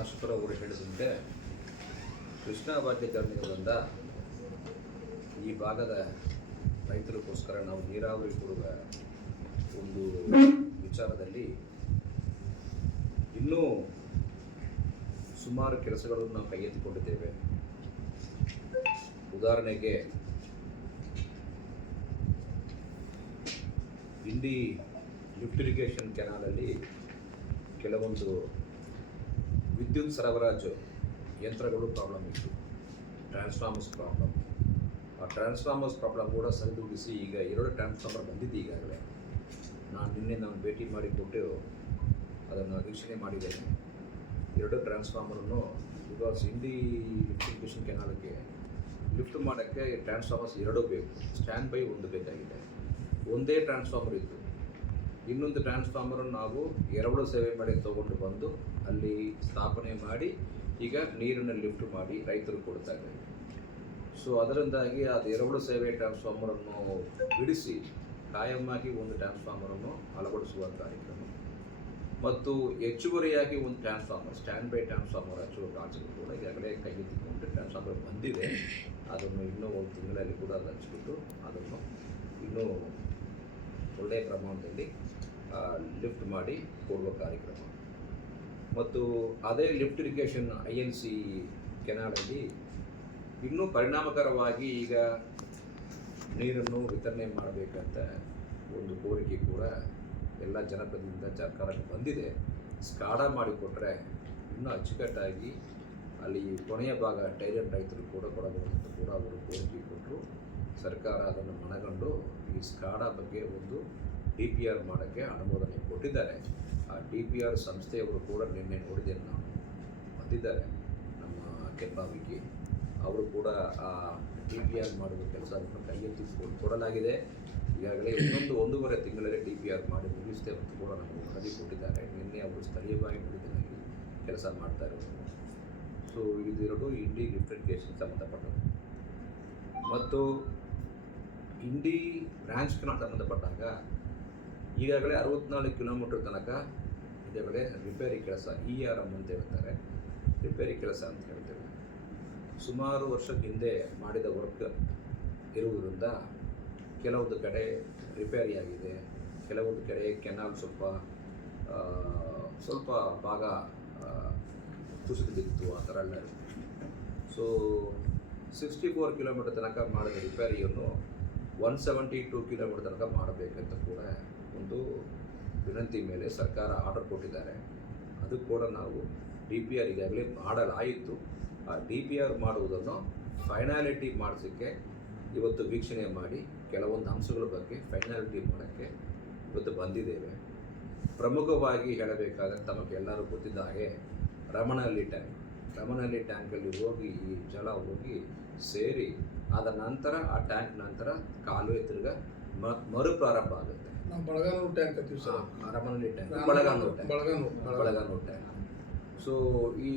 ಶಾಸಕರವರು ಹೇಳಿದಂತೆ ಕೃಷ್ಣಾ ಬಾಧ್ಯಕರಣದಿಂದ ಈ ಭಾಗದ ರೈತರಿಗೋಸ್ಕರ ನಾವು ನೀರಾವರಿ ಕೊಡುವ ಒಂದು ವಿಚಾರದಲ್ಲಿ ಇನ್ನೂ ಸುಮಾರು ಕೆಲಸಗಳನ್ನು ನಾವು ಕೈಗೆತ್ತಿಕೊಂಡಿದ್ದೇವೆ. ಉದಾಹರಣೆಗೆ ಇಂಡಿ ಲಿಫ್ಟ್ ಇರಿಗೇಷನ್ ಕೆನಾಲಲ್ಲಿ ಕೆಲವೊಂದು ವಿದ್ಯುತ್ ಸರಬರಾಜು ಯಂತ್ರಗಳು ಪ್ರಾಬ್ಲಮ್ ಇತ್ತು. ಟ್ರಾನ್ಸ್ಫಾರ್ಮರ್ಸ್ ಪ್ರಾಬ್ಲಮ್ ಆ ಟ್ರಾನ್ಸ್ಫಾರ್ಮರ್ಸ್ ಪ್ರಾಬ್ಲಮ್ ಕೂಡ ಸರಿದೂಗಿಸಿ ಈಗ ಎರಡು ಟ್ರಾನ್ಸ್ಫಾರ್ಮರ್ ಬಂದಿದ್ದು ಈಗಾಗಲೇ. ನಾನು ನಿನ್ನೆ ನಾನು ಭೇಟಿ ಮಾಡಿ ಕೊಟ್ಟು ಅದನ್ನು ವೀಕ್ಷಣೆ ಮಾಡಿದ್ದೇನೆ. ಎರಡು ಟ್ರಾನ್ಸ್ಫಾರ್ಮರನ್ನು ಬಿಕಾಸ್ ಹಿಂದಿ ಇರಿಗೇಷನ್ ಕೆನಾಲಕ್ಕೆ ಲಿಫ್ಟ್ ಮಾಡೋಕ್ಕೆ ಟ್ರಾನ್ಸ್ಫಾರ್ಮರ್ಸ್ ಎರಡೂ ಬೇಕು. ಸ್ಟ್ಯಾಂಡ್ ಬೈ ಒಂದು ಬೇಕಾಗಿದೆ. ಒಂದೇ ಟ್ರಾನ್ಸ್ಫಾರ್ಮರ್ ಇತ್ತು. ಇನ್ನೊಂದು ಟ್ರಾನ್ಸ್ಫಾರ್ಮರನ್ನು ನಾವು ಎರಡು ಸೇವೆ ಮಾಡಿ ತಗೊಂಡು ಬಂದು ಅಲ್ಲಿ ಸ್ಥಾಪನೆ ಮಾಡಿ ಈಗ ನೀರನ್ನು ಲಿಫ್ಟ್ ಮಾಡಿ ರೈತರು ಕೊಡ್ತಾ ಇದ್ದಾರೆ. ಸೊ ಅದರಿಂದಾಗಿ ಅದು ಎರಡು ಸೇವೆ ಟ್ರಾನ್ಸ್ಫಾರ್ಮರನ್ನು ಬಿಡಿಸಿ ಕಾಯಮ್ಮಾಗಿ ಒಂದು ಟ್ರಾನ್ಸ್ಫಾರ್ಮರನ್ನು ಅಳವಡಿಸುವ ಕಾರ್ಯಕ್ರಮ. ಮತ್ತು ಹೆಚ್ಚುವರಿಯಾಗಿ ಒಂದು ಟ್ರಾನ್ಸ್ಫಾರ್ಮರ್ ಸ್ಟ್ಯಾಂಡ್ ಬೈ ಟ್ರಾನ್ಸ್ಫಾರ್ಮರ್ ಹಚ್ಚುವ ಕಾರ್ಯಕ್ರಮ ಕೂಡ ಈಗಾಗಲೇ ಕೈಗೆತ್ತಿಕೊಂಡು ಟ್ರಾನ್ಸ್ಫಾರ್ಮರ್ ಬಂದಿದೆ. ಅದನ್ನು ಇನ್ನೂ ಒಂದು ತಿಂಗಳಲ್ಲಿ ಕೂಡ ಅದು ಹಚ್ಚಿಬಿಟ್ಟು ಅದನ್ನು ಇನ್ನೂ ಒಳ್ಳೆಯ ಪ್ರಮಾಣದಲ್ಲಿ ಲಿಫ್ಟ್ ಮಾಡಿ ಕೊಡುವ ಕಾರ್ಯಕ್ರಮ. ಮತ್ತು ಅದೇ lift irrigation I L C ಕೆನಾಲಲ್ಲಿ ಇನ್ನೂ ಪರಿಣಾಮಕರವಾಗಿ ಈಗ ನೀರನ್ನು ವಿತರಣೆ ಮಾಡಬೇಕಂತ ಒಂದು ಕೋರಿಕೆ ಕೂಡ ಎಲ್ಲ ಜನಪದದಿಂದ ಸರ್ಕಾರಕ್ಕೆ ಬಂದಿದೆ. ಸ್ಕಾಡ ಮಾಡಿಕೊಟ್ರೆ ಇನ್ನೂ ಅಚ್ಚುಕಟ್ಟಾಗಿ ಅಲ್ಲಿ ಕೊನೆಯ ಭಾಗ ಟೈಲೆಂಟ್ ರೈತರು ಕೂಡ ಕೊಡಬಹುದು ಅಂತ ಕೂಡ ಅವರು ಕೋರಿಕೆ ಕೊಟ್ಟರು. ಸರ್ಕಾರ ಅದನ್ನು ಮನಗಂಡು ಈ ಸ್ಕಾಡ ಬಗ್ಗೆ ಒಂದು ಡಿ ಪಿ ಆರ್ ಮಾಡೋಕ್ಕೆ ಅನುಮೋದನೆ ಕೊಟ್ಟಿದ್ದಾರೆ. ಆ ಡಿ ಪಿ ಆರ್ ಸಂಸ್ಥೆಯವರು ಕೂಡ ನಿನ್ನೆ ನೋಡಿದ್ದೇನೆ ನಾವು ಬಂದಿದ್ದಾರೆ ನಮ್ಮ ಕೆಂಬಾವಿಗೆ. ಅವರು ಕೂಡ ಆ ಡಿ ಪಿ ಆರ್ ಮಾಡುವ ಕೆಲಸವನ್ನು ಕೈಗೆತ್ತಿ ಕೊಡಲಾಗಿದೆ. ಈಗಾಗಲೇ ಇನ್ನೊಂದು ಒಂದೂವರೆ ತಿಂಗಳಲ್ಲಿ ಡಿ ಪಿ ಆರ್ ಮಾಡಿ ಮುಗಿಸ್ತೇವೆ ಅಂತ ಕೂಡ ನಮಗೆ ವರದಿ ಕೊಟ್ಟಿದ್ದಾರೆ. ನಿನ್ನೆ ಅವರು ಸ್ಥಳೀಯವಾಗಿ ನುಡಿದಿನಾಗಿ ಕೆಲಸ ಮಾಡ್ತಾ ಇರೋದು ಸೊ ಇದೆರಡು ಇಂಡಿ ಲಿಫ್ಟೆಡ್ ಕೇಸಿಗೆ ಸಂಬಂಧಪಟ್ಟದ್ದು. ಮತ್ತು ಇಂಡಿ ಬ್ರಾಂಚ್ ಸಂಬಂಧಪಟ್ಟಾಗ ಈಗಾಗಲೇ ಅರವತ್ನಾಲ್ಕು ಕಿಲೋಮೀಟರ್ ತನಕ ಈಗಾಗಲೇ ರಿಪೇರಿ ಕೆಲಸ. ಇ ಆರ್ ಎಂ ಅಂತ ಹೇಳ್ತಾರೆ ರಿಪೇರಿ ಕೆಲಸ ಅಂತ ಹೇಳ್ತೇವೆ. ಸುಮಾರು ವರ್ಷಕ್ಕೆ ಹಿಂದೆ ಮಾಡಿದ ವರ್ಕ್ ಇರುವುದರಿಂದ ಕೆಲವೊಂದು ಕಡೆ ರಿಪೇರಿ ಆಗಿದೆ. ಕೆಲವೊಂದು ಕಡೆ ಕೆನಾಲ್ ಸ್ವಲ್ಪ ಸ್ವಲ್ಪ ಭಾಗ ಕುಸಿದು ಬಿತ್ತು, ಆ ಥರ ಎಲ್ಲ ಇರುತ್ತೆ. ಸೊ ಸಿಕ್ಸ್ಟಿ ಫೋರ್ ಕಿಲೋಮೀಟರ್ ತನಕ ಮಾಡಿದ ರಿಪೇರಿಯನ್ನು ಒನ್ ಸೆವೆಂಟಿ ಟೂ ಕಿಲೋಮೀಟರ್ ತನಕ ಮಾಡಬೇಕಂತ ಕೂಡ ಒಂದು ವಿನಂತಿ ಮೇಲೆ ಸರ್ಕಾರ ಆರ್ಡರ್ ಕೊಟ್ಟಿದ್ದಾರೆ. ಅದು ಕೂಡ ನಾವು ಡಿ ಪಿ ಆರ್ ಈಗಾಗಲೇ ಮಾಡಲಾಯಿತು. ಆ ಡಿ ಪಿ ಆರ್ ಮಾಡುವುದನ್ನು ಫೈನಾಲಿಟಿ ಮಾಡಿಸೋಕ್ಕೆ ಇವತ್ತು ವೀಕ್ಷಣೆ ಮಾಡಿ ಕೆಲವೊಂದು ಅಂಶಗಳ ಬಗ್ಗೆ ಫೈನಾಲಿಟಿ ಮಾಡೋಕ್ಕೆ ಇವತ್ತು ಬಂದಿದ್ದೇವೆ. ಪ್ರಮುಖವಾಗಿ ಹೇಳಬೇಕಾದ್ರೆ ತಮಗೆ ಎಲ್ಲರೂ ಗೊತ್ತಿದ್ದ ಹಾಗೆ ರಮಣಹಳ್ಳಿ ಟ್ಯಾಂಕ್ ರಮಣಹಳ್ಳಿ ಟ್ಯಾಂಕಲ್ಲಿ ಹೋಗಿ ಈ ಜಲ ಹೋಗಿ ಸೇರಿ, ಆದ ನಂತರ ಆ ಟ್ಯಾಂಕ್ ನಂತರ ಕಾಲುವೆ ತಿರ್ಗ ಮ ಮರುಪ್ರಾರಂಭ ಆಗುತ್ತೆ. ನಾವು ಬಳಗಾನೂರು ಟ್ಯಾಂಕ್ ಅಂತೀವಿ ಸರ್. ಆ, Ramanahalli tank. Balaganur tank. Balaganur Balaganur. Tank. So ಈ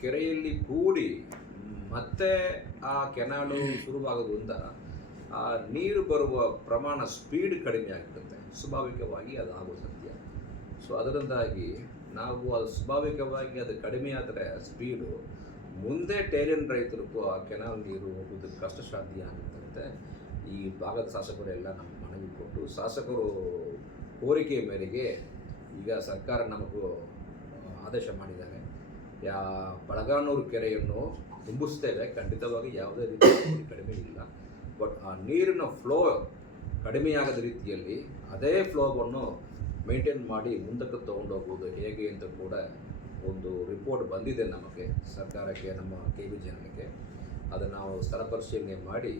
ಕೆರೆಯಲ್ಲಿ ಕೂಡಿ ಮತ್ತೆ ಆ ಕೆನಾಲು ಶುರುವಾಗೋದ್ರಿಂದ ಆ ನೀರು ಬರುವ ಪ್ರಮಾಣ ಸ್ಪೀಡ್ ಕಡಿಮೆ ಆಗಿರುತ್ತೆ ಸ್ವಾಭಾವಿಕವಾಗಿ ಅದು ಆಗೋ ಸತ್ಯ. ಸೊ ಅದರಿಂದಾಗಿ ನಾವು ಅದು ಸ್ವಾಭಾವಿಕವಾಗಿ ಅದು ಕಡಿಮೆ ಆದರೆ ಸ್ಪೀಡು ಮುಂದೆ ಟೇರಿಯನ್ ರೈತರಿಗೂ ಆ ಕೆನಾಲ್ ನೀರು ಹೋಗೋದಕ್ಕೆ ಕಷ್ಟ ಸಾಧ್ಯ ಆಗುತ್ತಂತೆ ಈ ಭಾಗದ ಶಾಸಕರೆಲ್ಲ ನಮ್ಮ ಮನವಿ ಕೊಟ್ಟು ಶಾಸಕರು ಕೋರಿಕೆ ಮೇರೆಗೆ ಈಗ ಸರ್ಕಾರ ನಮಗೂ ಆದೇಶ ಮಾಡಿದ್ದಾರೆ. ಯಾ, ಬಳಗಾನೂರು ಕೆರೆಯನ್ನು ತುಂಬಿಸ್ತೇವೆ ಖಂಡಿತವಾಗಿ ಯಾವುದೇ ರೀತಿ ಕಡಿಮೆ ಇಲ್ಲ. ಬಟ್ ಆ ನೀರಿನ ಫ್ಲೋ ಕಡಿಮೆಯಾಗದ ರೀತಿಯಲ್ಲಿ ಅದೇ ಫ್ಲೋವನ್ನು ಮೇಂಟೈನ್ ಮಾಡಿ ಮುಂದಕ್ಕೆ ತೊಗೊಂಡೋಗ್ಬೋದು ಹೇಗೆ ಅಂತ ಕೂಡ ಒಂದು ರಿಪೋರ್ಟ್ ಬಂದಿದೆ ನಮಗೆ. ಸರ್ಕಾರಕ್ಕೆ, ನಮ್ಮ ಕೆ ಬಿ ಜನಕ್ಕೆ ಅದನ್ನು ನಾವು ಸ್ಥಳ ಪರಿಶೀಲನೆ ಮಾಡಿ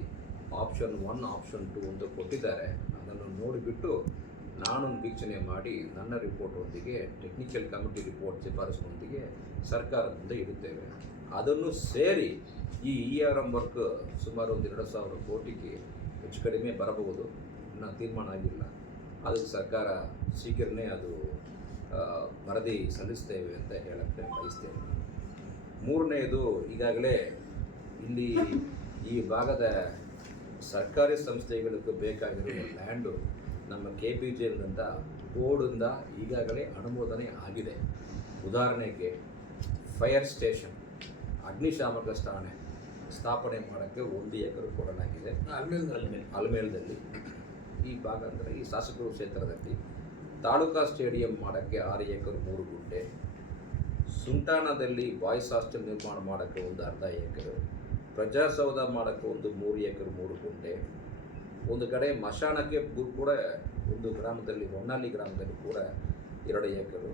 ಆಪ್ಷನ್ ಒನ್ ಆಪ್ಷನ್ ಟು ಅಂತ ಕೊಟ್ಟಿದ್ದಾರೆ. ಅದನ್ನು ನೋಡಿಬಿಟ್ಟು ನಾನು ವೀಕ್ಷಣೆ ಮಾಡಿ ನನ್ನ ರಿಪೋರ್ಟೊಂದಿಗೆ ಟೆಕ್ನಿಕಲ್ ಕಮಿಟಿ ರಿಪೋರ್ಟ್ ಶಿಫಾರಸಿನೊಂದಿಗೆ ಸರ್ಕಾರದಿಂದ ಇಡುತ್ತೇವೆ. ಅದನ್ನು ಸೇರಿ ಈ ಇ ಆರ್ ಎಂ ವರ್ಕ್ ಸುಮಾರು ಒಂದು ಎರಡು ಸಾವಿರ ಕೋಟಿಗೆ ಹೆಚ್ಚು ಕಡಿಮೆ ಬರಬಹುದು. ಇನ್ನೂ ತೀರ್ಮಾನ ಆಗಿಲ್ಲ. ಅದಕ್ಕೆ ಸರ್ಕಾರ ಶೀಘ್ರನೇ ಅದು ವರದಿ ಸಲ್ಲಿಸ್ತೇವೆ ಅಂತ ಹೇಳಕ್ಕೆ ಬಯಸ್ತೇವೆ ಮೂರನೆಯದು ಈಗಾಗಲೇ ಇಲ್ಲಿ ಈ ಭಾಗದ ಸರ್ಕಾರಿ ಸಂಸ್ಥೆಗಳಿಗೂ ಬೇಕಾಗಿರುವ ಲ್ಯಾಂಡು ನಮ್ಮ ಕೆ ಪಿ ಜಿಯಿಂದ ಬೋರ್ಡಿಂದ ಈಗಾಗಲೇ ಅನುಮೋದನೆ ಆಗಿದೆ. ಉದಾಹರಣೆಗೆ ಫೈರ್ ಸ್ಟೇಷನ್ ಅಗ್ನಿಶಾಮಕ ಸ್ಥಾನೆ ಸ್ಥಾಪನೆ ಮಾಡೋಕ್ಕೆ ಒಂದು ಎಕರೆ ಕೊಡಲಾಗಿದೆ. ಅಲ್ಮೇಲದಲ್ಲಿ ಈ ಭಾಗ ಅಂದರೆ ಈ ಶಾಸಕರು ಕ್ಷೇತ್ರದಲ್ಲಿ ತಾಲೂಕಾ ಸ್ಟೇಡಿಯಂ ಮಾಡೋಕ್ಕೆ ಆರು ಎಕರೆ ಮೂರು ಗುಂಟೆ ಸುಂಟಾಣದಲ್ಲಿ ಬಾಯ್ಸ್ ಹಾಸ್ಟೆಲ್ ನಿರ್ಮಾಣ ಮಾಡೋಕ್ಕೆ ಒಂದು ಅರ್ಧ ಎಕರೆ ಪ್ರಜಾಸೌಧ ಮಾಡೋಕ್ಕೆ ಒಂದು ಮೂರು ಎಕರೆ ಮೂರು ಗುಂಟೆ ಒಂದು ಕಡೆ ಮಶಾನಕ್ಕೆ ಕೂಡ ಒಂದು ಗ್ರಾಮದಲ್ಲಿ ಹೊನ್ನಾಳಿ ಗ್ರಾಮದಲ್ಲಿ ಕೂಡ ಎರಡು ಎಕರು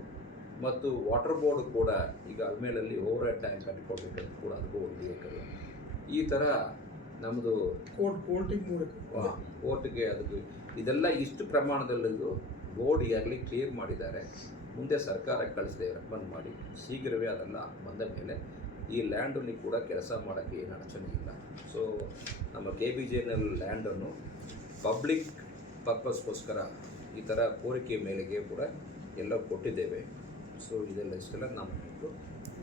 ಮತ್ತು ವಾಟರ್ ಬೋರ್ಡ್ ಕೂಡ ಈಗ ಅಲ್ಮೇಲಲ್ಲಿ ಓವರ್ ಹೆಡ್ ಟ್ಯಾಂಕ್ ಕಟ್ಟಿಕೊಡ್ಬೇಕಂತ ಕೂಡ ಅದಕ್ಕೂ ಒಂದು ಎಕರು. ಈ ಥರ ನಮ್ಮದು ಕೋರ್ಟ್ ಕೋರ್ಟಿಗೆ ಮೂರು ಕೋರ್ಟ್ಗೆ ಅದಕ್ಕೆ ಇದೆಲ್ಲ ಇಷ್ಟು ಪ್ರಮಾಣದಲ್ಲಿದ್ದು ಬೋರ್ಡ್ ಈಗಾಗಲೇ ಕ್ಲಿಯರ್ ಮಾಡಿದ್ದಾರೆ. ಮುಂದೆ ಸರ್ಕಾರ ಕಳಿಸಿದೆ ರೆಕಮೆಂಡ್ ಮಾಡಿ. ಶೀಘ್ರವೇ ಅದೆಲ್ಲ ಬಂದ ಮೇಲೆ ಈ ಲ್ಯಾಂಡಲ್ಲಿ ಕೂಡ ಕೆಲಸ ಮಾಡೋಕ್ಕೆ ಏನು ಅಡಚಣೆ ಇಲ್ಲ. ಸೊ ನಮ್ಮ ಕೆ ಬಿ ಜೆನಲ್ಲಿ ಲ್ಯಾಂಡನ್ನು ಪಬ್ಲಿಕ್ ಪರ್ಪಸ್ಗೋಸ್ಕರ ಈ ಥರ ಕೋರಿಕೆ ಮೇಲೆಗೆ ಕೂಡ ಎಲ್ಲ ಕೊಟ್ಟಿದ್ದೇವೆ. ಸೊ ಇದೆಲ್ಲ ಇಷ್ಟೆಲ್ಲ ನಾವು ನಿಮ್ಗೆ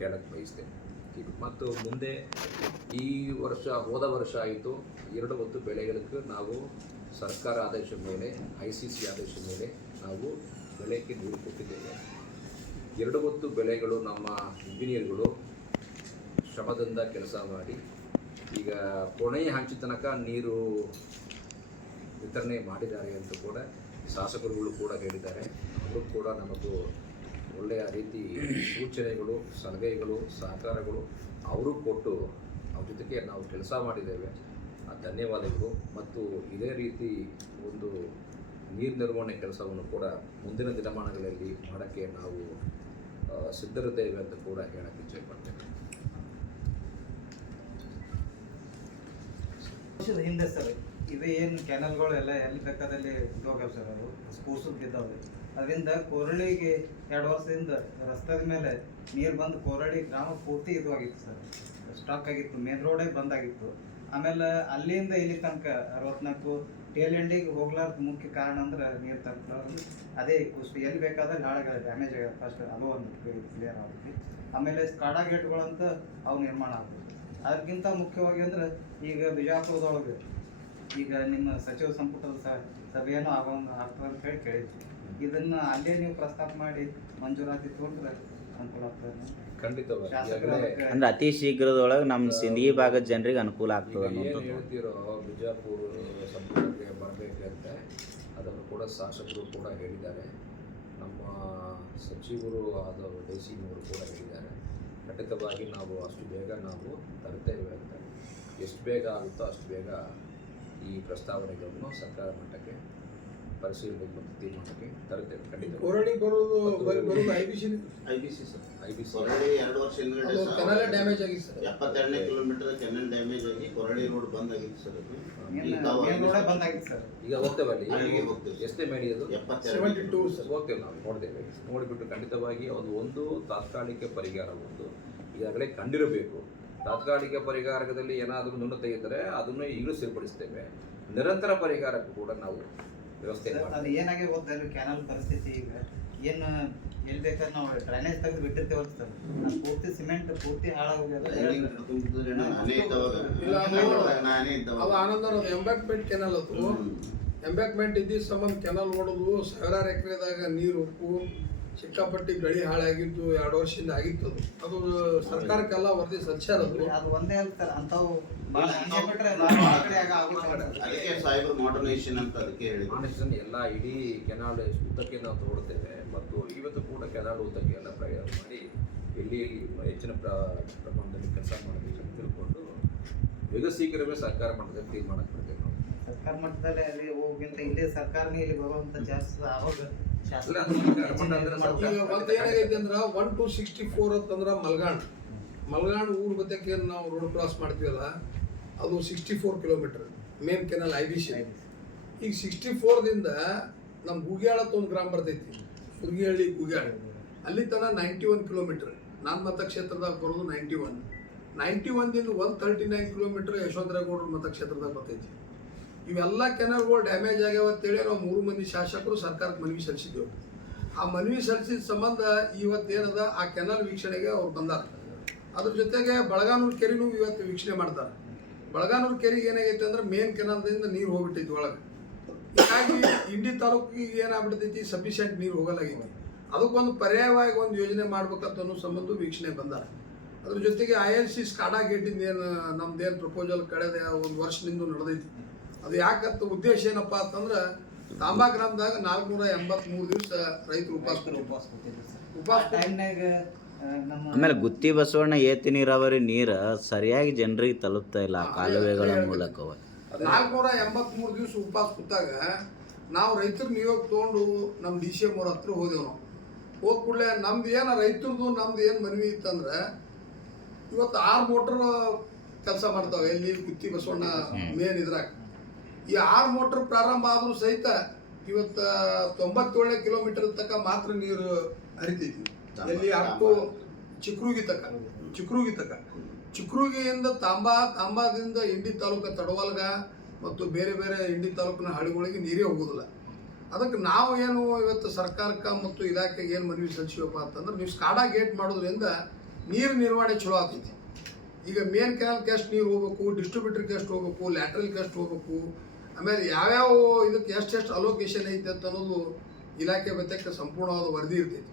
ಹೇಳಕ್ಕೆ ಬಯಸ್ತೇನೆ. ಮತ್ತು ಮುಂದೆ ಈ ವರ್ಷ, ಹೋದ ವರ್ಷ ಆಯಿತು. ಎರಡು ಹೊತ್ತು ಬೆಳೆಗಳಿಗೆ ನಾವು ಸರ್ಕಾರ ಆದೇಶ ಮೇಲೆ ಐ ಸಿ ಸಿ ಆದೇಶ ಮೇಲೆ ನಾವು ಬೆಳೆಗೆ ನೀರು ಕೊಟ್ಟಿದ್ದೇವೆ. ಎರಡು ಹೊತ್ತು ಬೆಳೆಗಳು ನಮ್ಮ ಇಂಜಿನಿಯರ್ಗಳು ಶ್ರಮದಿಂದ ಕೆಲಸ ಮಾಡಿ ಈಗ ಕೊನೆಯ ಹಂಚು ತನಕ ನೀರು ವಿತರಣೆ ಮಾಡಿದ್ದಾರೆ ಅಂತ ಕೂಡ ಶಾಸಕರುಗಳು ಕೂಡ ಹೇಳಿದ್ದಾರೆ. ಅವರು ಕೂಡ ನಮಗೂ ಒಳ್ಳೆಯ ರೀತಿ ಸೂಚನೆಗಳು, ಸಲಹೆಗಳು, ಸಹಕಾರಗಳು ಅವರು ಕೊಟ್ಟು ಅವ್ರ ಜೊತೆಗೆ ನಾವು ಕೆಲಸ ಮಾಡಿದ್ದೇವೆ. ಆ ಧನ್ಯವಾದಗಳು. ಮತ್ತು ಇದೇ ರೀತಿ ಒಂದು ನೀರು ನಿರ್ವಹಣೆ ಕೆಲಸವನ್ನು ಕೂಡ ಮುಂದಿನ ದಿನಮಾನಗಳಲ್ಲಿ ಮಾಡೋಕ್ಕೆ ನಾವು ಸಿದ್ಧರಿದ್ದೇವೆ ಅಂತ ಕೂಡ ಹೇಳಕ್ಕೆ ಇಚ್ಛೆಪಡ್ತೇನೆ ವರ್ಷದ ಹಿಂದೆ ಸರ್. ಇದು ಏನು ಕೆನಲ್ಗಳು ಎಲ್ಲ ಎಲ್ಲಿ ಬೇಕಾದಲ್ಲಿ ಹೋಗ್ಯಾವ ಸರ್ ಅದು? ಸ್ಪೋರ್ಟ್ಸ್ ಇದ್ದಾವೆ ಅದರಿಂದ ಕೊರಳಿಗೆ ಎರಡು ವರ್ಷದಿಂದ ರಸ್ತೆದ ಮೇಲೆ ನೀರು ಬಂದು ಕೊರಳಿ ಗ್ರಾಮ ಪೂರ್ತಿ ಇದು ಆಗಿತ್ತು ಸರ್. ಸ್ಟಾಕ್ ಆಗಿತ್ತು ಮೇನ್ ರೋಡೇ ಬಂದಾಗಿತ್ತು. ಆಮೇಲೆ ಅಲ್ಲಿಂದ ಇಲ್ಲಿ ತನಕ ಅರವತ್ನಾಲ್ಕು ಟೇಲ್ ಎಂಡಿಗೆ ಹೋಗ್ಲಾರ್ದ ಮುಖ್ಯ ಕಾರಣ ಅಂದ್ರೆ ನೀರು ತಲುಪಲಾರ್ದು ಅದೇ ಕುಸ್ತು ಎಲ್ಲಿ ಬೇಕಾದ್ರೆ ಹಾಳಾಗಲ್ಲ ಡ್ಯಾಮೇಜ್ ಆಗ್ಯಾವ ಫಸ್ಟ್ ಅದು ಒಂದು ಕ್ಲಿಯರ್ ಆಗುತ್ತೆ. ಆಮೇಲೆ ಸ್ಕಾಡಾ ಗೇಟ್ಗಳಂತ ಅವು ನಿರ್ಮಾಣ ಆಗ್ತದೆ ಅದಕ್ಕಿಂತ ಮುಖ್ಯವಾಗಿ ಅಂದ್ರೆ ಈಗ ಬಿಜಾಪುರದೊಳಗೆ ಈಗ ನಿಮ್ಮ ಸಚಿವ ಸಂಪುಟದ ಸಭೆಯನ್ನು ಆಗೋ ಆಗ್ತದೆ ಅಂತ ಹೇಳಿ ಕೇಳಿದ್ವಿ. ಇದನ್ನ ಅಲ್ಲೇ ನೀವು ಪ್ರಸ್ತಾಪ ಮಾಡಿ ಮಂಜೂರಾತಿ ತಗೊಂಡ್ರೆ ಅನುಕೂಲ ಆಗ್ತದೆ ಅಂದ್ರೆ ಅತಿ ಶೀಘ್ರದೊಳಗೆ ನಮ್ಮ ಸಿಂದಗಿ ಭಾಗದ ಜನರಿಗೆ ಅನುಕೂಲ ಆಗ್ತದೆ ಏನು ಹೇಳ್ತಿರೋ ಬಿಜಾಪುರ ಸಂಪುಟಕ್ಕೆ ಬರಬೇಕಂತ ಅದನ್ನು ಕೂಡ ಶಾಸಕರು ಕೂಡ ಹೇಳಿದ್ದಾರೆ. ನಮ್ಮ ಸಚಿವರು ಆದ ಡಿ ಸಿ ಕೂಡ ಹೇಳಿದ್ದಾರೆ. ಖಂಡಿತವಾಗಿ ನಾವು ಅಷ್ಟು ಬೇಗ ನಾವು ತರ್ತೇವೆ ಅಂತ ಎಷ್ಟು ಬೇಗ ಆಗುತ್ತೋ ಅಷ್ಟು ಬೇಗ ಈ ಪ್ರಸ್ತಾವನೆಗಳನ್ನು ಸರ್ಕಾರ ಮಟ್ಟಕ್ಕೆ ಪರಿಶೀಲನೆಗೆ ಮತ್ತು ತೀರ್ಮಾನಕ್ಕೆ ತರುತ್ತೇವೆ ಖಂಡಿತ. ಕೊರಳಿ ಬರೋದು ಬರೋದು I B C I B C sir. I B C Korali ಎರಡು ವರ್ಷ ಹಿಂದ್ಗಡೆ ಅದು ಸರ್ ಡ್ಯಾಮೇಜ್ ಆಗಿದೆ ಸರ್. ಎಪ್ಪತ್ತೆರಡನೇ ಕಿಲೋಮೀಟರ್ ಕೆನಲ್ ಡ್ಯಾಮೇಜ್ ಆಗಿ ಕೊರಳಿ ರೋಡ್ ಬಂದ್ ಆಗಿತ್ತು ಸರ್ ಅದು. ಈಗ ತಾವು ಈಗ ಹೋಗ್ತೇವೆ ಅಲ್ಲಿ. ಅಲ್ಲಿಗೆ ಹೋಗ್ತೇವೆ. ಎಷ್ಟೇ ಮೇಡಿ ಅದು ಎಪ್ಪತ್ತೆರಡು ಸೆವೆಂಟಿ ಟೂ ಸರ್. ಹೋಗ್ತೇವೆ ನಾವು ನೋಡ್ತೇವೆ. ನೋಡಿಬಿಟ್ಟು ಖಂಡಿತವಾಗಿ ಅದು ಒಂದು ತಾತ್ಕಾಲಿಕ ಪರಿಹಾರ ಒಂದು. ಈಗಾಗಲೇ ಕಂಡಿರಬೇಕು. ತಾತ್ಕಾಲಿಕ ಪರಿಹಾರದಲ್ಲಿ ಏನಾದರೂ ನುಣ್ಣ ಇದ್ದರೆ ಅದನ್ನು ಈಗಲೂ ಸರಿಪಡಿಸ್ತೇವೆ. ನಿರಂತರ ಪರಿಹಾರಕ್ಕೂ ಕೂಡ ನಾವು ವ್ಯವಸ್ಥೆ ಅದು ಏನಾಗಿ ಗೊತ್ತಲ್ಲ ಕ್ಯಾನಲ್ ಪರಿಸ್ಥಿತಿ ಈಗ ಏನು ಎಲ್ಲಿ ಬೇಕಾದ್ರೆ ನಾವು ಡ್ರೈನೇಜ್ ತೆಗೆದು ಬಿಟ್ಟಿರ್ತೇವೆ ಸರ್. ಅದು ಪೂರ್ತಿ ಸಿಮೆಂಟ್ ಪೂರ್ತಿ ಹಾಳಾಗೋಗ್ಯದ ಎಲ್ಲಿ ತುಂಬಿದ್ರೆ ನಾನೇ ಇದ್ದವಾಗ. ಇಲ್ಲ, ನಾನೇ ಇದ್ದವಾಗ ಆನಂದ ಅದು ಎಂಬ್ಯಾಕ್ಮೆಂಟ್ ಕೆನಲ್ ಅದು. ಎಂಬ್ಯಾಕ್ಮೆಂಟ್ ಇದ್ದಿದ್ದ ಸಂಬಂಧ ಕೆನಲ್ ನೋಡೋದು ಸಾವಿರಾರು ಎಕರೆದಾಗ ನೀರು ಉಪ್ಪು ಸಿಕ್ಕಾಪಟ್ಟಿ ಬೆಳೆ ಹಾಳಾಗಿದ್ದು ಎರಡು ವರ್ಷದಿಂದ ಆಗಿತ್ತು ಅದು. ಅದು ಸರ್ಕಾರಕ್ಕೆಲ್ಲ ವರದಿ ಸಚ್ಚಾರ ಅದು. ಅದು ಒಂದೇ ಅಂತಾರೆ ಅಂಥವು ಅದಕ್ಕೆ ಸೈಬರ್ ಮಾಡರ್ನೈಸೇಷನ್ ಅಂತ ಅದಕ್ಕೆ ಹೇಳಿದ್ರು. ಮಾನಿಸ್ಟನ್ ಎಲ್ಲ ಇಡೀ ಕೆನಾಲ್ ಉದ್ದಕ್ಕೆ ನಾವು ತಗೊಳ್ತೇವೆ ಮತ್ತು ಇವತ್ತು ಕೂಡ ಕೆನಾಲ್ ಉದ್ದಕ್ಕೆ ಎಲ್ಲ ಪ್ರಯಾಣ ಮಾಡಿ ಎಲ್ಲಿ ಎಲ್ಲಿ ಹೆಚ್ಚಿನ ಪ್ರ ಪ್ರಮಾಣದಲ್ಲಿ ಕೆಲಸ ಮಾಡಬೇಕು ಅಂತ ತಿಳ್ಕೊಂಡು ಬೇಗ ಶೀಘ್ರವೇ ಸರ್ಕಾರ ಮಟ್ಟದಲ್ಲಿ ತೀರ್ಮಾನಕ್ಕೆ ಬರ್ತೇವೆ ನಾವು. ಸರ್ಕಾರ ಮಟ್ಟದಲ್ಲಿ ಅಲ್ಲಿ ಹೋಗಿಂತ ಇಲ್ಲೇ ಸರ್ಕಾರನೇ ಇಲ್ಲಿ ಬರುವಂಥ ಜಾಸ್ತಿ ಅವಾಗ ಈಗ ಏನಾಗೈತಿ ಅಂದ್ರ ಒನ್ ಟು ಸಿಕ್ಸ್ಟಿ ಫೋರ್ ಅಂತಂದ್ರ ಮಲ್ಗಾಣ್. ಮಲ್ಗಾಣ್ ಊರ್ ಬದಕ್ಕೆ ನಾವು ರೋಡ್ ಕ್ರಾಸ್ ಮಾಡ್ತೀವಲ್ಲ, ಅದು sixty four kilometre main canal I B C ಈಗ ಸಿಕ್ಸ್ಟಿ ಫೋರ್ದಿಂದ ನಮ್ಮ ಗುಗ್ಯಾಳ ಅಂತ ಒಂದು ಗ್ರಾಮ ಬರ್ತೈತಿ. ಗುಗಿಹಳ್ಳಿ ಗುಗ್ಯಾಳ. ಅಲ್ಲಿ ತನಕ ನೈಂಟಿ ಒನ್ ಕಿಲೋಮೀಟರ್ ನಾನ್ ಮತಕ್ಷೇತ್ರದಾಗ ಬರೋದು ನೈಂಟಿ ಒನ್ ನೈಂಟಿ ಒನ್ದಿಂದ ಒನ್ ತರ್ಟಿ ನೈನ್ ಕಿಲೋಮೀಟರ್ ಯಶವಂತರಾಗೌಡ್ರ ಮತಕ್ಷೇತ್ರದಾಗ ಬರ್ತೈತಿ. ಇವೆಲ್ಲ ಕೆನಲ್ಗಳು ಡ್ಯಾಮೇಜ್ ಆಗ್ಯಾವ ಅಂತೇಳಿ ನಾವು ಮೂರು ಮಂದಿ ಶಾಸಕರು ಸರ್ಕಾರಕ್ಕೆ ಮನವಿ ಸಲ್ಲಿಸಿದ್ದೆವು. ಆ ಮನವಿ ಸಲ್ಲಿಸಿದ ಸಂಬಂಧ ಇವತ್ತೇನದ ಆ ಕೆನಲ್ ವೀಕ್ಷಣೆಗೆ ಅವ್ರು ಬಂದಾರ. ಅದ್ರ ಜೊತೆಗೆ ಬಳಗಾನೂರು ಕೆರೆನೂ ಇವತ್ತು ವೀಕ್ಷಣೆ ಮಾಡ್ತಾರೆ. ಬಳಗಾನೂರು ಕೆರೆಗೆ ಏನಾಗೈತೆ ಅಂದ್ರೆ ಮೇನ್ ಕೆನಲ್ದಿಂದ ನೀರು ಹೋಗ್ಬಿಟ್ಟೈತಿ ಒಳಗೆ. ಹೀಗಾಗಿ ಇಂಡಿ ತಾಲೂಕಿಗೆ ಏನಾಗ್ಬಿಡ್ತೈತಿ? ಸಫಿಷಿಯಂಟ್ ನೀರು ಹೋಗಲಾಗೈತಿ. ಅದಕ್ಕೊಂದು ಪರ್ಯಾಯವಾಗಿ ಒಂದು ಯೋಜನೆ ಮಾಡ್ಬೇಕಂತ ಅನ್ನೋ ಸಂಬಂಧ ವೀಕ್ಷಣೆ ಬಂದಾರ. ಅದ್ರ ಜೊತೆಗೆ ಐ ಎಲ್ ಸಿ ಸ್ಕಾಡಾ ಗೇಟಿಂದ ಏನು, ನಮ್ದೇನು ಪ್ರಪೋಸಲ್ ಕಳೆದ ಒಂದು ವರ್ಷದಿಂದ ನಡೆದೈತಿ. ಅದು ಯಾಕಂತ ಉದ್ದೇಶ ಏನಪ್ಪ ಅಂತಂದ್ರೆ ತಾಂಬಾ ಗ್ರಾಮದಾಗ ನಾಲ್ಕುನೂರ ಎಂಬತ್ಮೂರು ದಿವಸ ರೈತರು ಉಪವಾಸ. ಉಪವಾಸ ಸರ್. ಉಪವಾಸ ಆಮೇಲೆ ಗುತ್ತಿ ಬಸವಣ್ಣ ಏತಿ ನೀರಾವರಿ ನೀರು ಸರಿಯಾಗಿ ಜನರಿಗೆ ತಲುಪ್ತಾ ಇಲ್ಲ ಆ ಕಾಲುವೆಗಳ ಮೂಲಕ ನಾಲ್ಕುನೂರ ಎಂಬತ್ಮೂರು ದಿವಸ ಉಪವಾಸ ಕೂತಾಗ ನಾವು ರೈತರ ನಿಯೋಗ ತೊಗೊಂಡು ನಮ್ಮ ಡಿ ಸಿ ಎಂ ಅವ್ರ ಹತ್ರ ಹೋದೆವು ನಾವು. ಹೋದ ಕೂಡಲೇ ನಮ್ದು ಏನು ರೈತರದು ನಮ್ದು ಏನು ಮನವಿ ಇತ್ತಂದ್ರೆ ಇವತ್ತು ಆರು ಮೋಟ್ರ್ ಕೆಲಸ ಮಾಡ್ತಾವೆ ಎಲ್ಲಿ ಗುತ್ತಿ ಬಸವಣ್ಣ ಮೇನ್ ಇದ್ರಾಗ. ಈ ಆರು ಮೋಟ್ರ್ ಪ್ರಾರಂಭ ಆದರೂ ಸಹಿತ ಇವತ್ತು ತೊಂಬತ್ತೇಳನೇ ಕಿಲೋಮೀಟರ್ ತನಕ ಮಾತ್ರ ನೀರು ಹರಿತೈತಿ ಎಲ್ಲಿ ಹತ್ತು ಚಿಕ್ರೂಗಿ ತಕ ಚಿಕ್ರೂಗಿ ತಕ ಚಿಕ್ರೂಗಿಯಿಂದ ತಾಂಬಾ ತಾಂಬಾದಿಂದ ಇಂಡಿ ತಾಲೂಕು ತಡವಲ್ಗ ಮತ್ತು ಬೇರೆ ಬೇರೆ ಇಂಡಿ ತಾಲೂಕಿನ ಹಳ್ಳಿಗಳಿಗೆ ನೀರೇ ಹೋಗೋದಿಲ್ಲ. ಅದಕ್ಕೆ ನಾವು ಏನು ಇವತ್ತು ಸರ್ಕಾರಕ್ಕೆ ಮತ್ತು ಇಲಾಖೆಗೆ ಏನು ಮನವಿ ಸಲ್ಲಿಸಿವಪ್ಪ ಅಂತಂದ್ರೆ ನೀವು ಸ್ಕಾಡಾ ಗೇಟ್ ಮಾಡೋದ್ರಿಂದ ನೀರು ನಿರ್ವಹಣೆ ಚಲೋ ಆಗ್ತೈತಿ. ಈಗ ಮೇನ್ ಕೆನಲ್ಗೆ ಎಷ್ಟು ನೀರು ಹೋಗ್ಬೇಕು ಡಿಸ್ಟ್ರಿಬ್ಯೂಟರ್ಗೆ ಎಷ್ಟು ಹೋಗ್ಬೇಕು ಲ್ಯಾಟ್ರಲ್ಗೆ ಎಷ್ಟು ಹೋಗ್ಬೇಕು ಆಮೇಲೆ ಯಾವ್ಯಾವ ಇದಕ್ಕೆ ಎಷ್ಟೆಷ್ಟು ಅಲೋಕೇಶನ್ ಐತೆ ಅಂತ ಅನ್ನೋದು ಇಲಾಖೆ ಬೆತ್ತಕ್ಕೆ ಸಂಪೂರ್ಣವಾದ ವರದಿ ಇರ್ತೈತಿ.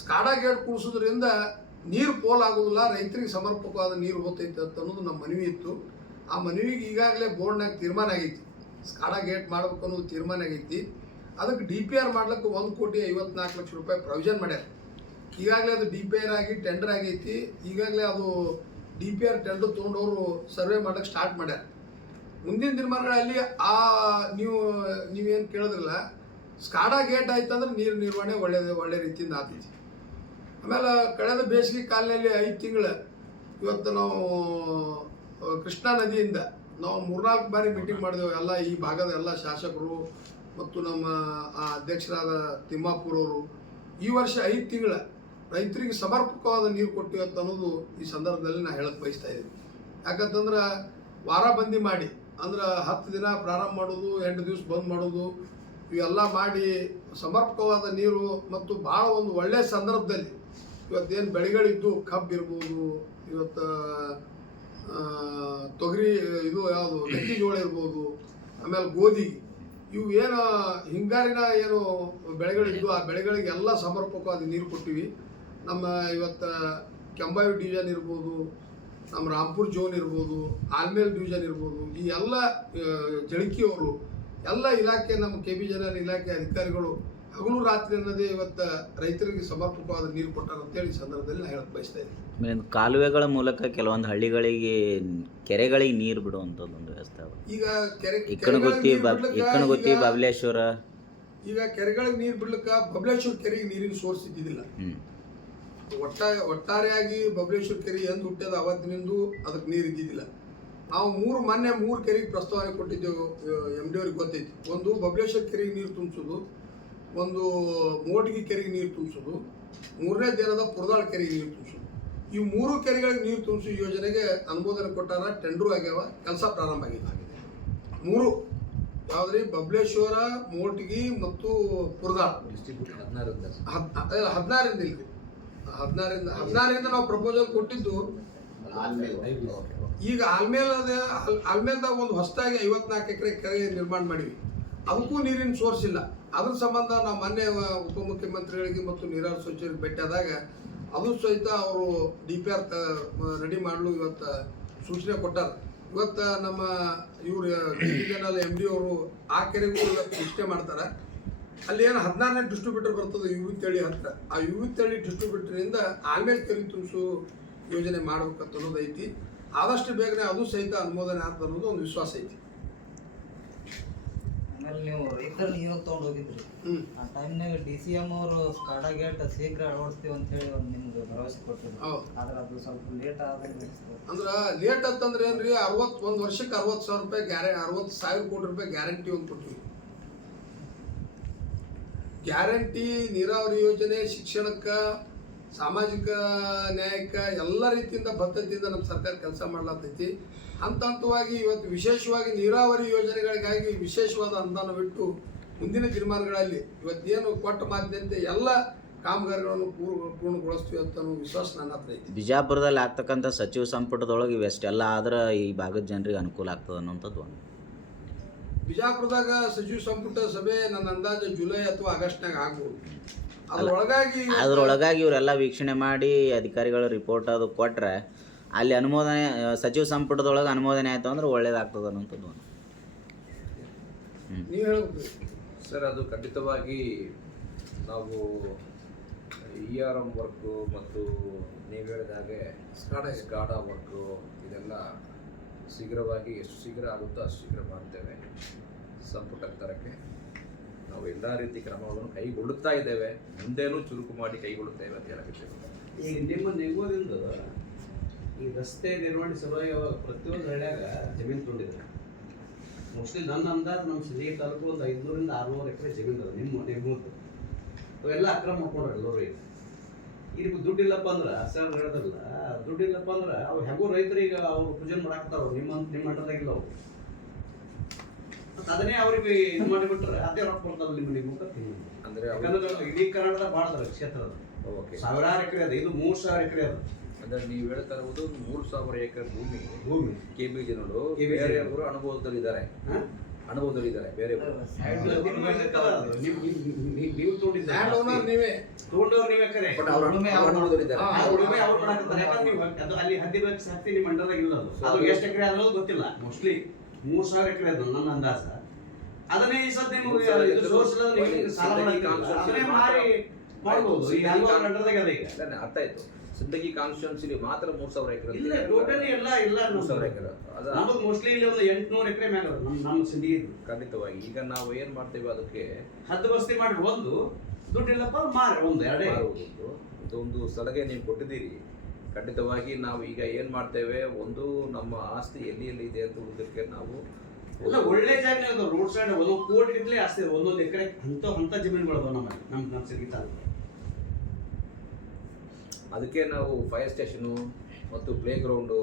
ಸ್ಕಾಡಾ ಗೇಟ್ ಕೂಡಿಸೋದ್ರಿಂದ ನೀರು ಪೋಲ್ ಆಗೋದಿಲ್ಲ, ರೈತರಿಗೆ ಸಮರ್ಪಕವಾದ ನೀರು ಹೋಗ್ತೈತೆ ಅಂತ ಅನ್ನೋದು ನಮ್ಮ ಮನವಿ ಇತ್ತು. ಆ ಮನವಿಗೆ ಈಗಾಗಲೇ ಬೋರ್ಡ್ನಾಗ ತೀರ್ಮಾನ ಆಗೈತಿ. ಸ್ಕಾಡಾ ಗೇಟ್ ಮಾಡ್ಬೇಕು ಅನ್ನೋದು ತೀರ್ಮಾನ ಆಗೈತಿ. ಅದಕ್ಕೆ ಡಿ ಪಿ ಆರ್ ಮಾಡ್ಲಿಕ್ಕೆ ಒಂದು ಕೋಟಿ ಐವತ್ನಾಲ್ಕು ಲಕ್ಷ ರೂಪಾಯಿ ಪ್ರೊವಿಷನ್ ಮಾಡ್ಯಾರ. ಈಗಾಗಲೇ ಅದು ಡಿ ಪಿ ಆರ್ ಆಗಿ ಟೆಂಡರ್ ಆಗೈತಿ. ಈಗಾಗಲೇ ಅದು ಡಿ ಪಿ ಆರ್ ಟೆಂಡರ್ ತೊಗೊಂಡವರು ಸರ್ವೆ ಮಾಡೋಕ್ಕೆ ಸ್ಟಾರ್ಟ್ ಮಾಡ್ಯಾರ. ಮುಂದಿನ ದಿನಮಾನಗಳಲ್ಲಿ ಆ ನೀವು, ನೀವೇನು ಕೇಳಿದ್ರಲ್ಲ, ಸ್ಕಾಡಾ ಗೇಟ್ ಆಯ್ತಂದ್ರೆ ನೀರು ನಿರ್ವಹಣೆ ಒಳ್ಳೆ ಒಳ್ಳೆ ರೀತಿಯಿಂದ ಆಗ್ತೈತಿ. ಆಮೇಲೆ ಕಳೆದ ಬೇಸಿಗೆ ಕಾಲದಲ್ಲಿ ಐದು ತಿಂಗಳು, ಇವತ್ತು ನಾವು, ಕೃಷ್ಣಾ ನದಿಯಿಂದ ನಾವು ಮೂರ್ನಾಲ್ಕು ಬಾರಿ ಮೀಟಿಂಗ್ ಮಾಡಿದೆವು, ಎಲ್ಲ ಈ ಭಾಗದ ಎಲ್ಲ ಶಾಸಕರು ಮತ್ತು ನಮ್ಮ, ಆ ಅಧ್ಯಕ್ಷರಾದ ತಿಮ್ಮಾಪುರ್ ಅವರು ಈ ವರ್ಷ ಐದು ತಿಂಗಳ ರೈತರಿಗೆ ಸಮರ್ಪಕವಾದ ನೀರು ಕೊಟ್ಟಿವತ್ತು ಅನ್ನೋದು ಈ ಸಂದರ್ಭದಲ್ಲಿ ನಾನು ಹೇಳಕ್ಕೆ ಬಯಸ್ತಾ ಇದ್ದೀನಿ. ಯಾಕಂತಂದ್ರೆ ವಾರ ಬಂದಿ ಮಾಡಿ ಅಂದ್ರೆ ಹತ್ತು ದಿನ ಪ್ರಾರಂಭ ಮಾಡೋದು, ಎಂಟು ದಿವಸ ಬಂದ್ ಮಾಡೋದು, ಇವೆಲ್ಲ ಮಾಡಿ ಸಮರ್ಪಕವಾದ ನೀರು ಮತ್ತು ಭಾಳ ಒಂದು ಒಳ್ಳೆಯ ಸಂದರ್ಭದಲ್ಲಿ ಇವತ್ತೇನು ಬೆಳೆಗಳಿದ್ದು, ಕಬ್ಬು ಇರ್ಬೋದು, ಇವತ್ತು ತೊಗರಿ ಇದು ಯಾವುದು, ಮೆಕ್ಕೆಜೋಳ ಇರ್ಬೋದು, ಆಮೇಲೆ ಗೋಧಿ, ಇವು ಏನು ಹಿಂಗಾರಿನ ಏನು ಬೆಳೆಗಳಿದ್ದು ಆ ಬೆಳೆಗಳಿಗೆಲ್ಲ ಸಮರ್ಪಕವಾದ ನೀರು ಕೊಟ್ಟಿವಿ. ನಮ್ಮ ಇವತ್ತು ಕೆಂಬಾಯು ಡಿವಿಷನ್ ಇರ್ಬೋದು ನಮ್ಮ ರಾಂಪುರ್ ಜೋನ್ ಇರ್ಬೋದು ಆಲ್ಮೇಲ್ ಡಿವಿಷನ್ ಇರ್ಬೋದು ಈ ಎಲ್ಲ ಜಳಕಿಯವರು ಎಲ್ಲ ಇಲಾಖೆ ನಮ್ಮ ಕೆ ಬಿ ಜನರ ಇಲಾಖೆ ಅಧಿಕಾರಿಗಳು ಹಗಲು ರಾತ್ರಿ ಅನ್ನೋದೇ ಇವತ್ತು ರೈತರಿಗೆ ಸಮರ್ಪಕವಾದ ನೀರು ಕೊಟ್ಟಾರ ಅಂತೇಳಿ ಸಂದರ್ಭದಲ್ಲಿ ನಾನು ಹೇಳಕ್ಕೆ ಬಯಸ್ತಾ ಇದ್ದೀನಿ. ಕಾಲುವೆಗಳ ಮೂಲಕ ಕೆಲವೊಂದು ಹಳ್ಳಿಗಳಿಗೆ ಕೆರೆಗಳಿಗೆ ನೀರು ಬಿಡುವಂಥದ್ದು ಒಂದು ವ್ಯವಸ್ಥೆ ಈಗ ಕೆರೆ ಈಗ- ಬಬಲೇಶ್ವರ. ಈಗ ಕೆರೆಗಳಿಗೆ ನೀರು ಬಿಡ್ಲಿಕ್ಕೆ ಬಬಲೇಶ್ವರ ಕೆರೆಗೆ ನೀರಿನ ಸೋರ್ಸ್ ಇದ್ದಿದ್ದಿಲ್ಲ. ಒಟ್ಟ ಒಟ್ಟಾರೆಯಾಗಿ ಬಬಲೇಶ್ವರ ಕೆರೆ ಎಂದು ಹುಟ್ಟಿದ ಅವತ್ತಿನಿಂದ ಅದಕ್ಕೆ ನೀರು ಇದ್ದಿದ್ದಿಲ್ಲ. ನಾವು ಮೂರು ಮೊನ್ನೆ ಮೂರು ಕೆರೆಗೆ ಪ್ರಸ್ತಾವನೆ ಕೊಟ್ಟಿದ್ದೆವು ಎಂ ಡಿ ಅವ್ರಿಗೆ ಗೊತ್ತೈತಿ. ಒಂದು ಬಬಲೇಶ್ವರ ಕೆರೆಗೆ ನೀರು ತುಂಬಿಸೋದು ಒಂದು ಮೋಟಗಿ ಕೆರೆಗೆ ನೀರು ತುಂಬಿಸೋದು ಮೂರನೇ ದಿನದ ಪುರದಾಳ ಕೆರೆಗೆ ನೀರು ತುಂಬಿಸೋದು. ಈ ಮೂರು ಕೆರೆಗಳಿಗೆ ನೀರು ತುಂಬಿಸೋ ಯೋಜನೆಗೆ ಅನುಮೋದನೆ ಕೊಟ್ಟಾರ ಟೆಂಡ್ರು ಆಗ್ಯಾವ ಕೆಲಸ ಪ್ರಾರಂಭ ಆಗಿದೆ ಮೂರು ಯಾವ್ದ್ರಿ? ಬಬ್ಲೇಶ್ವರ ಮೋಟಗಿ ಮತ್ತು ಪುರದಾಳ ಡಿಸ್ಟ್ರಿಬ್ಯೂಟರ್ ಹದಿನಾರರಿಂದ ಹದ್- ಅಲ್ಲ, ಹದಿನಾರರಿಂದ ಇಲ್ರಿ. ಹದಿನಾರರಿಂದ ಹದಿನಾರರಿಂದ ನಾವು ಪ್ರಪೋಸಲ್ ಕೊಟ್ಟಿದ್ದು ಈಗ ಆಲ್ಮೇಲ್ ಅದ ಆಲ್- ಆಲ್ಮೇಲ್ದಾಗ ಒಂದು ಹೊಸದಾಗಿ ಐವತ್ನಾಲ್ಕು ಎಕರೆ ಕೆರೆ ನಿರ್ಮಾಣ ಮಾಡಿವಿ ಅದಕ್ಕೂ ನೀರಿನ ಸೋರ್ಸ್ ಇಲ್ಲ. ಅದ್ರ ಸಂಬಂಧ ನಾವು ಮೊನ್ನೆ ಉಪಮುಖ್ಯಮಂತ್ರಿಗಳಿಗೆ ಮತ್ತು ನೀರಾವರಿ ಸಚಿವರಿಗೆ ಆದಾಗ ಅದು ಸಹಿತ ಅವರು ಡಿ ಪಿ ಆರ್ ರೆಡಿ ಮಾಡಲು ಇವತ್ತು ಸೂಚನೆ ಕೊಟ್ಟಾರ. ಇವತ್ತು ನಮ್ಮ ಇವರು ಡಿವಿಷನಲ್ ಎಂ ಡಿ ಅವರು ಆ ಕೆರೆಗೂ ಇವತ್ತು ಸೂಚನೆ ಮಾಡ್ತಾರೆ. ಅಲ್ಲಿ ಏನು ಹದಿನಾರನೇ ಡಿಸ್ಟ್ರಿಬ್ಯೂಟರ್ ಬರ್ತದೆ ಯು ತಳಿ ಹತ್ರ. ಆ ಯು ತಳಿ ಡಿಸ್ಟ್ರಿಬ್ಯೂಟರ್ನಿಂದ ಆಮೇಲೆ ತೆರಿ ತುಂಬಿಸು ಯೋಜನೆ ಮಾಡ್ಬೇಕಂತ ಅನ್ನೋದು ಐತಿ. ಆದಷ್ಟು ಬೇಗನೆ ಅದು ಸಹಿತ ಅನುಮೋದನೆ ಆಗ್ತದೆ ಅನ್ನೋದು ಒಂದು ವಿಶ್ವಾಸ ಐತಿ. ಆಮೇಲೆ ನೀವು ರೈತರ ನೀರು ತೊಗೊಂಡು ಹೋಗಿದ್ರಿ. ಆ ಟೈಮ್ನಾಗ ಡಿ ಸಿ ಎಂ ಅವರು ಸ್ಕಾಡಾ ಗೇಟ್ ಶೀಘ್ರ ಅಳವಡಿಸ್ತೀವಿ ಅಂತ ಹೇಳಿ ಒಂದು ನಿಮ್ಗೆ ಭರವಸೆ ಕೊಟ್ಟಿದ್ರು. ಆದ್ರೆ ಅದು ಸ್ವಲ್ಪ ಲೇಟ್ ಆದ್ರೆ ಅಂದ್ರ ಲೇಟ್ ಅಂತಂದ್ರೆ ಏನ್ರಿ ಅರವತ್ತು ಒಂದು ವರ್ಷಕ್ಕೆ ಅರವತ್ತು ಸಾವಿರ ರೂಪಾಯಿ ಗ್ಯಾರೆ ಅರವತ್ತು ಸಾವಿರ ಕೋಟಿ ರೂಪಾಯಿ ಗ್ಯಾರಂಟಿ ಒಂದು ಕೊಟ್ಟಿವಿ ಗ್ಯಾರಂಟಿ ನೀರಾವರಿ ಯೋಜನೆ, ಶಿಕ್ಷಣಕ್ಕ, ಸಾಮಾಜಿಕ ನ್ಯಾಯಕ್ಕ ಎಲ್ಲ ರೀತಿಯಿಂದ ಬದ್ಧತೆಯಿಂದ ನಮ್ಮ ಸರ್ಕಾರ ಕೆಲಸ ಮಾಡ್ಲತ್ತೈತಿ ಹಂತ ಹಂತವಾಗಿ ಇವತ್ತು ವಿಶೇಷವಾಗಿ ನೀರಾವರಿ ಯೋಜನೆಗಳಿಗಾಗಿ ವಿಶೇಷವಾದ ಅನುದಾನ ಬಿಟ್ಟು ಮುಂದಿನ ದಿನಮಾನಗಳಲ್ಲಿ ಇವತ್ತೇನು ಕೊಟ್ಟ ಮಾತಿನಂತೆ ಎಲ್ಲ ಕಾಮಗಾರಿಗಳನ್ನು ಪೂರ್ಣ ಪೂರ್ಣಗೊಳಿಸ್ತೀವಿ ಅಂತ ವಿಶ್ವಾಸ ನನ್ನ ಹತ್ರ ಐತಿ. ಬಿಜಾಪುರದಲ್ಲಿ ಆಗ್ತಕ್ಕಂಥ ಸಚಿವ ಸಂಪುಟದೊಳಗೆ ಇವೆಷ್ಟೆಲ್ಲ ಆದ್ರೆ ಈ ಭಾಗದ ಜನರಿಗೆ ಅನುಕೂಲ ಆಗ್ತದೆ ಅನ್ನೋಂಥದ್ದು ಒಂದು. ಬಿಜಾಪುರದಾಗ ಸಚಿವ ಸಂಪುಟ ಸಭೆ ನನ್ನ ಅಂದಾಜು ಜುಲೈ ಅಥವಾ ಆಗಸ್ಟ್ನಾಗ ಆಗ್ಬೋದು. ಅದರೊಳಗಾಗಿ ಅದ್ರೊಳಗಾಗಿ ಇವರೆಲ್ಲ ವೀಕ್ಷಣೆ ಮಾಡಿ ಅಧಿಕಾರಿಗಳ ರಿಪೋರ್ಟ್ ಅದು ಕೊಟ್ರೆ ಅಲ್ಲಿ ಅನುಮೋದನೆ ಸಚಿವ ಸಂಪುಟದೊಳಗೆ ಅನುಮೋದನೆ ಆಯ್ತು ಅಂದ್ರೆ ಒಳ್ಳೇದಾಗ್ತದೆ ಅನ್ನೋಂಥದ್ದು ನೀವು ಹೇಳ್ಬೇಕು. ಸರ್ ಅದು ಖಂಡಿತವಾಗಿ ನಾವು ಇ ಆರ್ ಎಂ ವರ್ಕು ಮತ್ತು ನೀವು ಹೇಳಿದ ಹಾಗೆ ಸ್ಕಾಡ ಸ್ಕಾಡಾ ವರ್ಕು ಇದೆಲ್ಲ ಶೀಘ್ರವಾಗಿ ಎಷ್ಟು ಶೀಘ್ರ ಆಗುತ್ತೋ ಅಷ್ಟು ಶೀಘ್ರ ಮಾಡ್ತೇವೆ. ಸಂಪುಟಕ್ಕೆ ತರಕ್ಕೆ. ನಾವು ಎಲ್ಲ ರೀತಿ ಕ್ರಮಗಳನ್ನು ಕೈಗೊಳ್ಳುತ್ತಾ ಇದ್ದೇವೆ. ಮುಂದೇನೂ ಚುರುಕು ಮಾಡಿ ಕೈಗೊಳ್ಳುತ್ತೇವೆ ಅಂತ ಹೇಳಕ್ಕೆ ಈಗ ನಿಮ್ಮ ನಿಗೋದಿಂದ ಈ ರಸ್ತೆ ನಿರ್ವಹಣೆ ಸಲುವಾಗಿ ಪ್ರತಿಯೊಂದು ಹಳ್ಳಿಯಾಗ ಜಮೀನು ತೊಗೊಂಡಿದ್ದಾರೆ ಮೋಸ್ಟ್ಲಿ ನನ್ನ ಅಂದಾಜು ನಮ್ಮ ಸಿಂದಗಿ ತಾಲೂಕು ಒಂದು ಐದುನೂರಿಂದ ಆರುನೂರು ಎಕರೆ ಜಮೀನು ಅದ ನಿಮ್ಮ ನಿಮ್ಮದು ಅವೆಲ್ಲ ಅಕ್ರಮ ಮಾಡ್ಕೊಂಡ್ರೆ ಎಲ್ಲರೂ ಈಗ. ಈಗ ದುಡ್ಡಿಲ್ಲಪ್ಪ ಅಂದ್ರೆ ಸರ್ ಹೇಳಿದ್ರಲ್ಲ ದುಡ್ಡಿಲ್ಲಪ್ಪ ಅಂದ್ರೆ ಅವು ಹೆಂಗೋ ರೈತರಿಗೆ ಅವ್ರು ಪೂಜೆ ಮಾಡಾಕ್ತಾರ ನಿಮ್ಮ ನಿಮ್ಮ ಮಟ್ಟದಾಗಿಲ್ಲ ಅವು ಮತ್ತ್ ಅದನ್ನೇ ಅವ್ರಿಗೆ ಇದು ಮಾಡಿಬಿಟ್ರೆ ಅದೇ ರೊಕ್ಕ ಬರ್ತಾವ ನಿಮ್ಮ ನಿಮ್ಮ ಮುಖ ಯಾಕಂದ್ರೆ ಇಡೀ ಕರ್ನಾಟಕದ ಭಾಳ ಅದ ಕ್ಷೇತ್ರ ಓಕೆ. ಸಾವಿರಾರು ಎಕರೆ ಅದ ಇದು ಮೂರು ಸಾವಿರ ಎಕರೆ ಅದ. ಅಂದ್ರೆ ನೀವು ಹೇಳ್ತಾ ಇರುವುದು ಮೂರು ಸಾವಿರ ಎಕರೆ ಭೂಮಿ ಭೂಮಿ. ಕೆ ಬಿ ಜನರು ಬೇರೆಯವರು ಅನುಭವದಲ್ಲಿದ್ದಾರೆ. ಹಾ? ಅನುಭವದಲ್ಲಿದ್ದಾರೆ ಬೇರೆ ನೀವು ನೀವೇ ತೊಗೊಂಡವ್ರು ನೀವೇ ಕರೆ. ಬಟ್ ಅವ್ರು ಉಳುಮೆ ಅವ್ರು ಅನುಭವದಲ್ಲಿದ್ದಾರೆ. ಹಾ, ಆ ಉಳುಮೆ ಅವ್ರು ಮಾಡಾಕತ್ತಾರೆ. ಯಾಕಂದ್ರೆ ನೀವು ಅದು ಅಲ್ಲಿ ಹದ್ದಿ ಬೇಕು ಸತ್ತಿ ನಿಮ್ಮ ಮಂಡಲದಾಗ ಇಲ್ಲ ಅದು. ಅದು ಎಷ್ಟು ಎಕರೆ ಅನ್ನೋದು ಗೊತ್ತಿಲ್ಲ. ಮೋಸ್ಟ್ಲಿ ಮೂರ್ ಸಾವಿರ ಎಕರೆ ಅದು ನನ್ನ ಅಂದಾಜ. ಅದನ್ನೇ ಈ ಸದ್ಯ ನಿಮಗೆ ಇದು ಸಾಲ ಅದನ್ನೇ ಮಾರಿ ಮಾಡ್ಬೋದು. ಈ ಮಂಡಲದಾಗ ಅದ ಈಗ. ಅರ್ಥ ಆಯ್ತು. ಸಿಂದಗಿ ಕಾನ್ಸ್ಟಿಟ್ಯೂನ್ಸಿಲಿ ಮಾತ್ರ ಮೂರ್ ಸಾವಿರ ಎಕರೆ ಇಲ್ಲ ಟೋಟಲಿ ಎಲ್ಲ ಇಲ್ಲ ಮೂರ್ ಸಾವಿರ ಎಕರೆ. ಅದು ನಮಗೆ ಮೋಸ್ಟ್ಲಿ ಇಲ್ಲಿ ಒಂದು ಎಂಟುನೂರು ಎಕರೆ ಮ್ಯಾಲ ನಮ್ಮ ನಮ್ಮ ಖಂಡಿತವಾಗಿ. ಈಗ ನಾವು ಏನು ಮಾಡ್ತೇವೆ ಅದಕ್ಕೆ ಹತ್ತು ಬಸ್ತಿ ಮಾಡಿ ಒಂದು ದುಡ್ಡಿಲ್ಲಪ್ಪ ಮಾರ ಒಂದು ಎರಡೇ. ಒಂದು. ಇದೊಂದು ಸಲಹೆ ನೀವು ಕೊಟ್ಟಿದ್ದೀರಿ. ಖಂಡಿತವಾಗಿ ನಾವು ಈಗ ಏನು ಮಾಡ್ತೇವೆ ಒಂದು ನಮ್ಮ ಆಸ್ತಿ ಎಲ್ಲಿ ಎಲ್ಲಿ ಇದೆ ಅಂತ ಹುಡುಗಕ್ಕೆ ನಾವು ಎಲ್ಲ ಒಳ್ಳೆ ಜಾಗ ರೋಡ್ ಸೈಡ್ ಒಂದೊಂದು ಕೋಟಿ ಗಟ್ಟಲೆ ಆಸ್ತಿ. ಒಂದೊಂದು ಎಕರೆ ಅಂತ ಅಂತ ಜಮೀನುಗಳು ಅದಾವ ನಮ್ಮ ನಮ್ಮ ನಮ್ಮ ಸಿಗಿ ತಾಲೂಕು ಅದಕ್ಕೆ ನಾವು ಫೈರ್ ಸ್ಟೇಷನು ಮತ್ತು ಪ್ಲೇ ಗ್ರೌಂಡು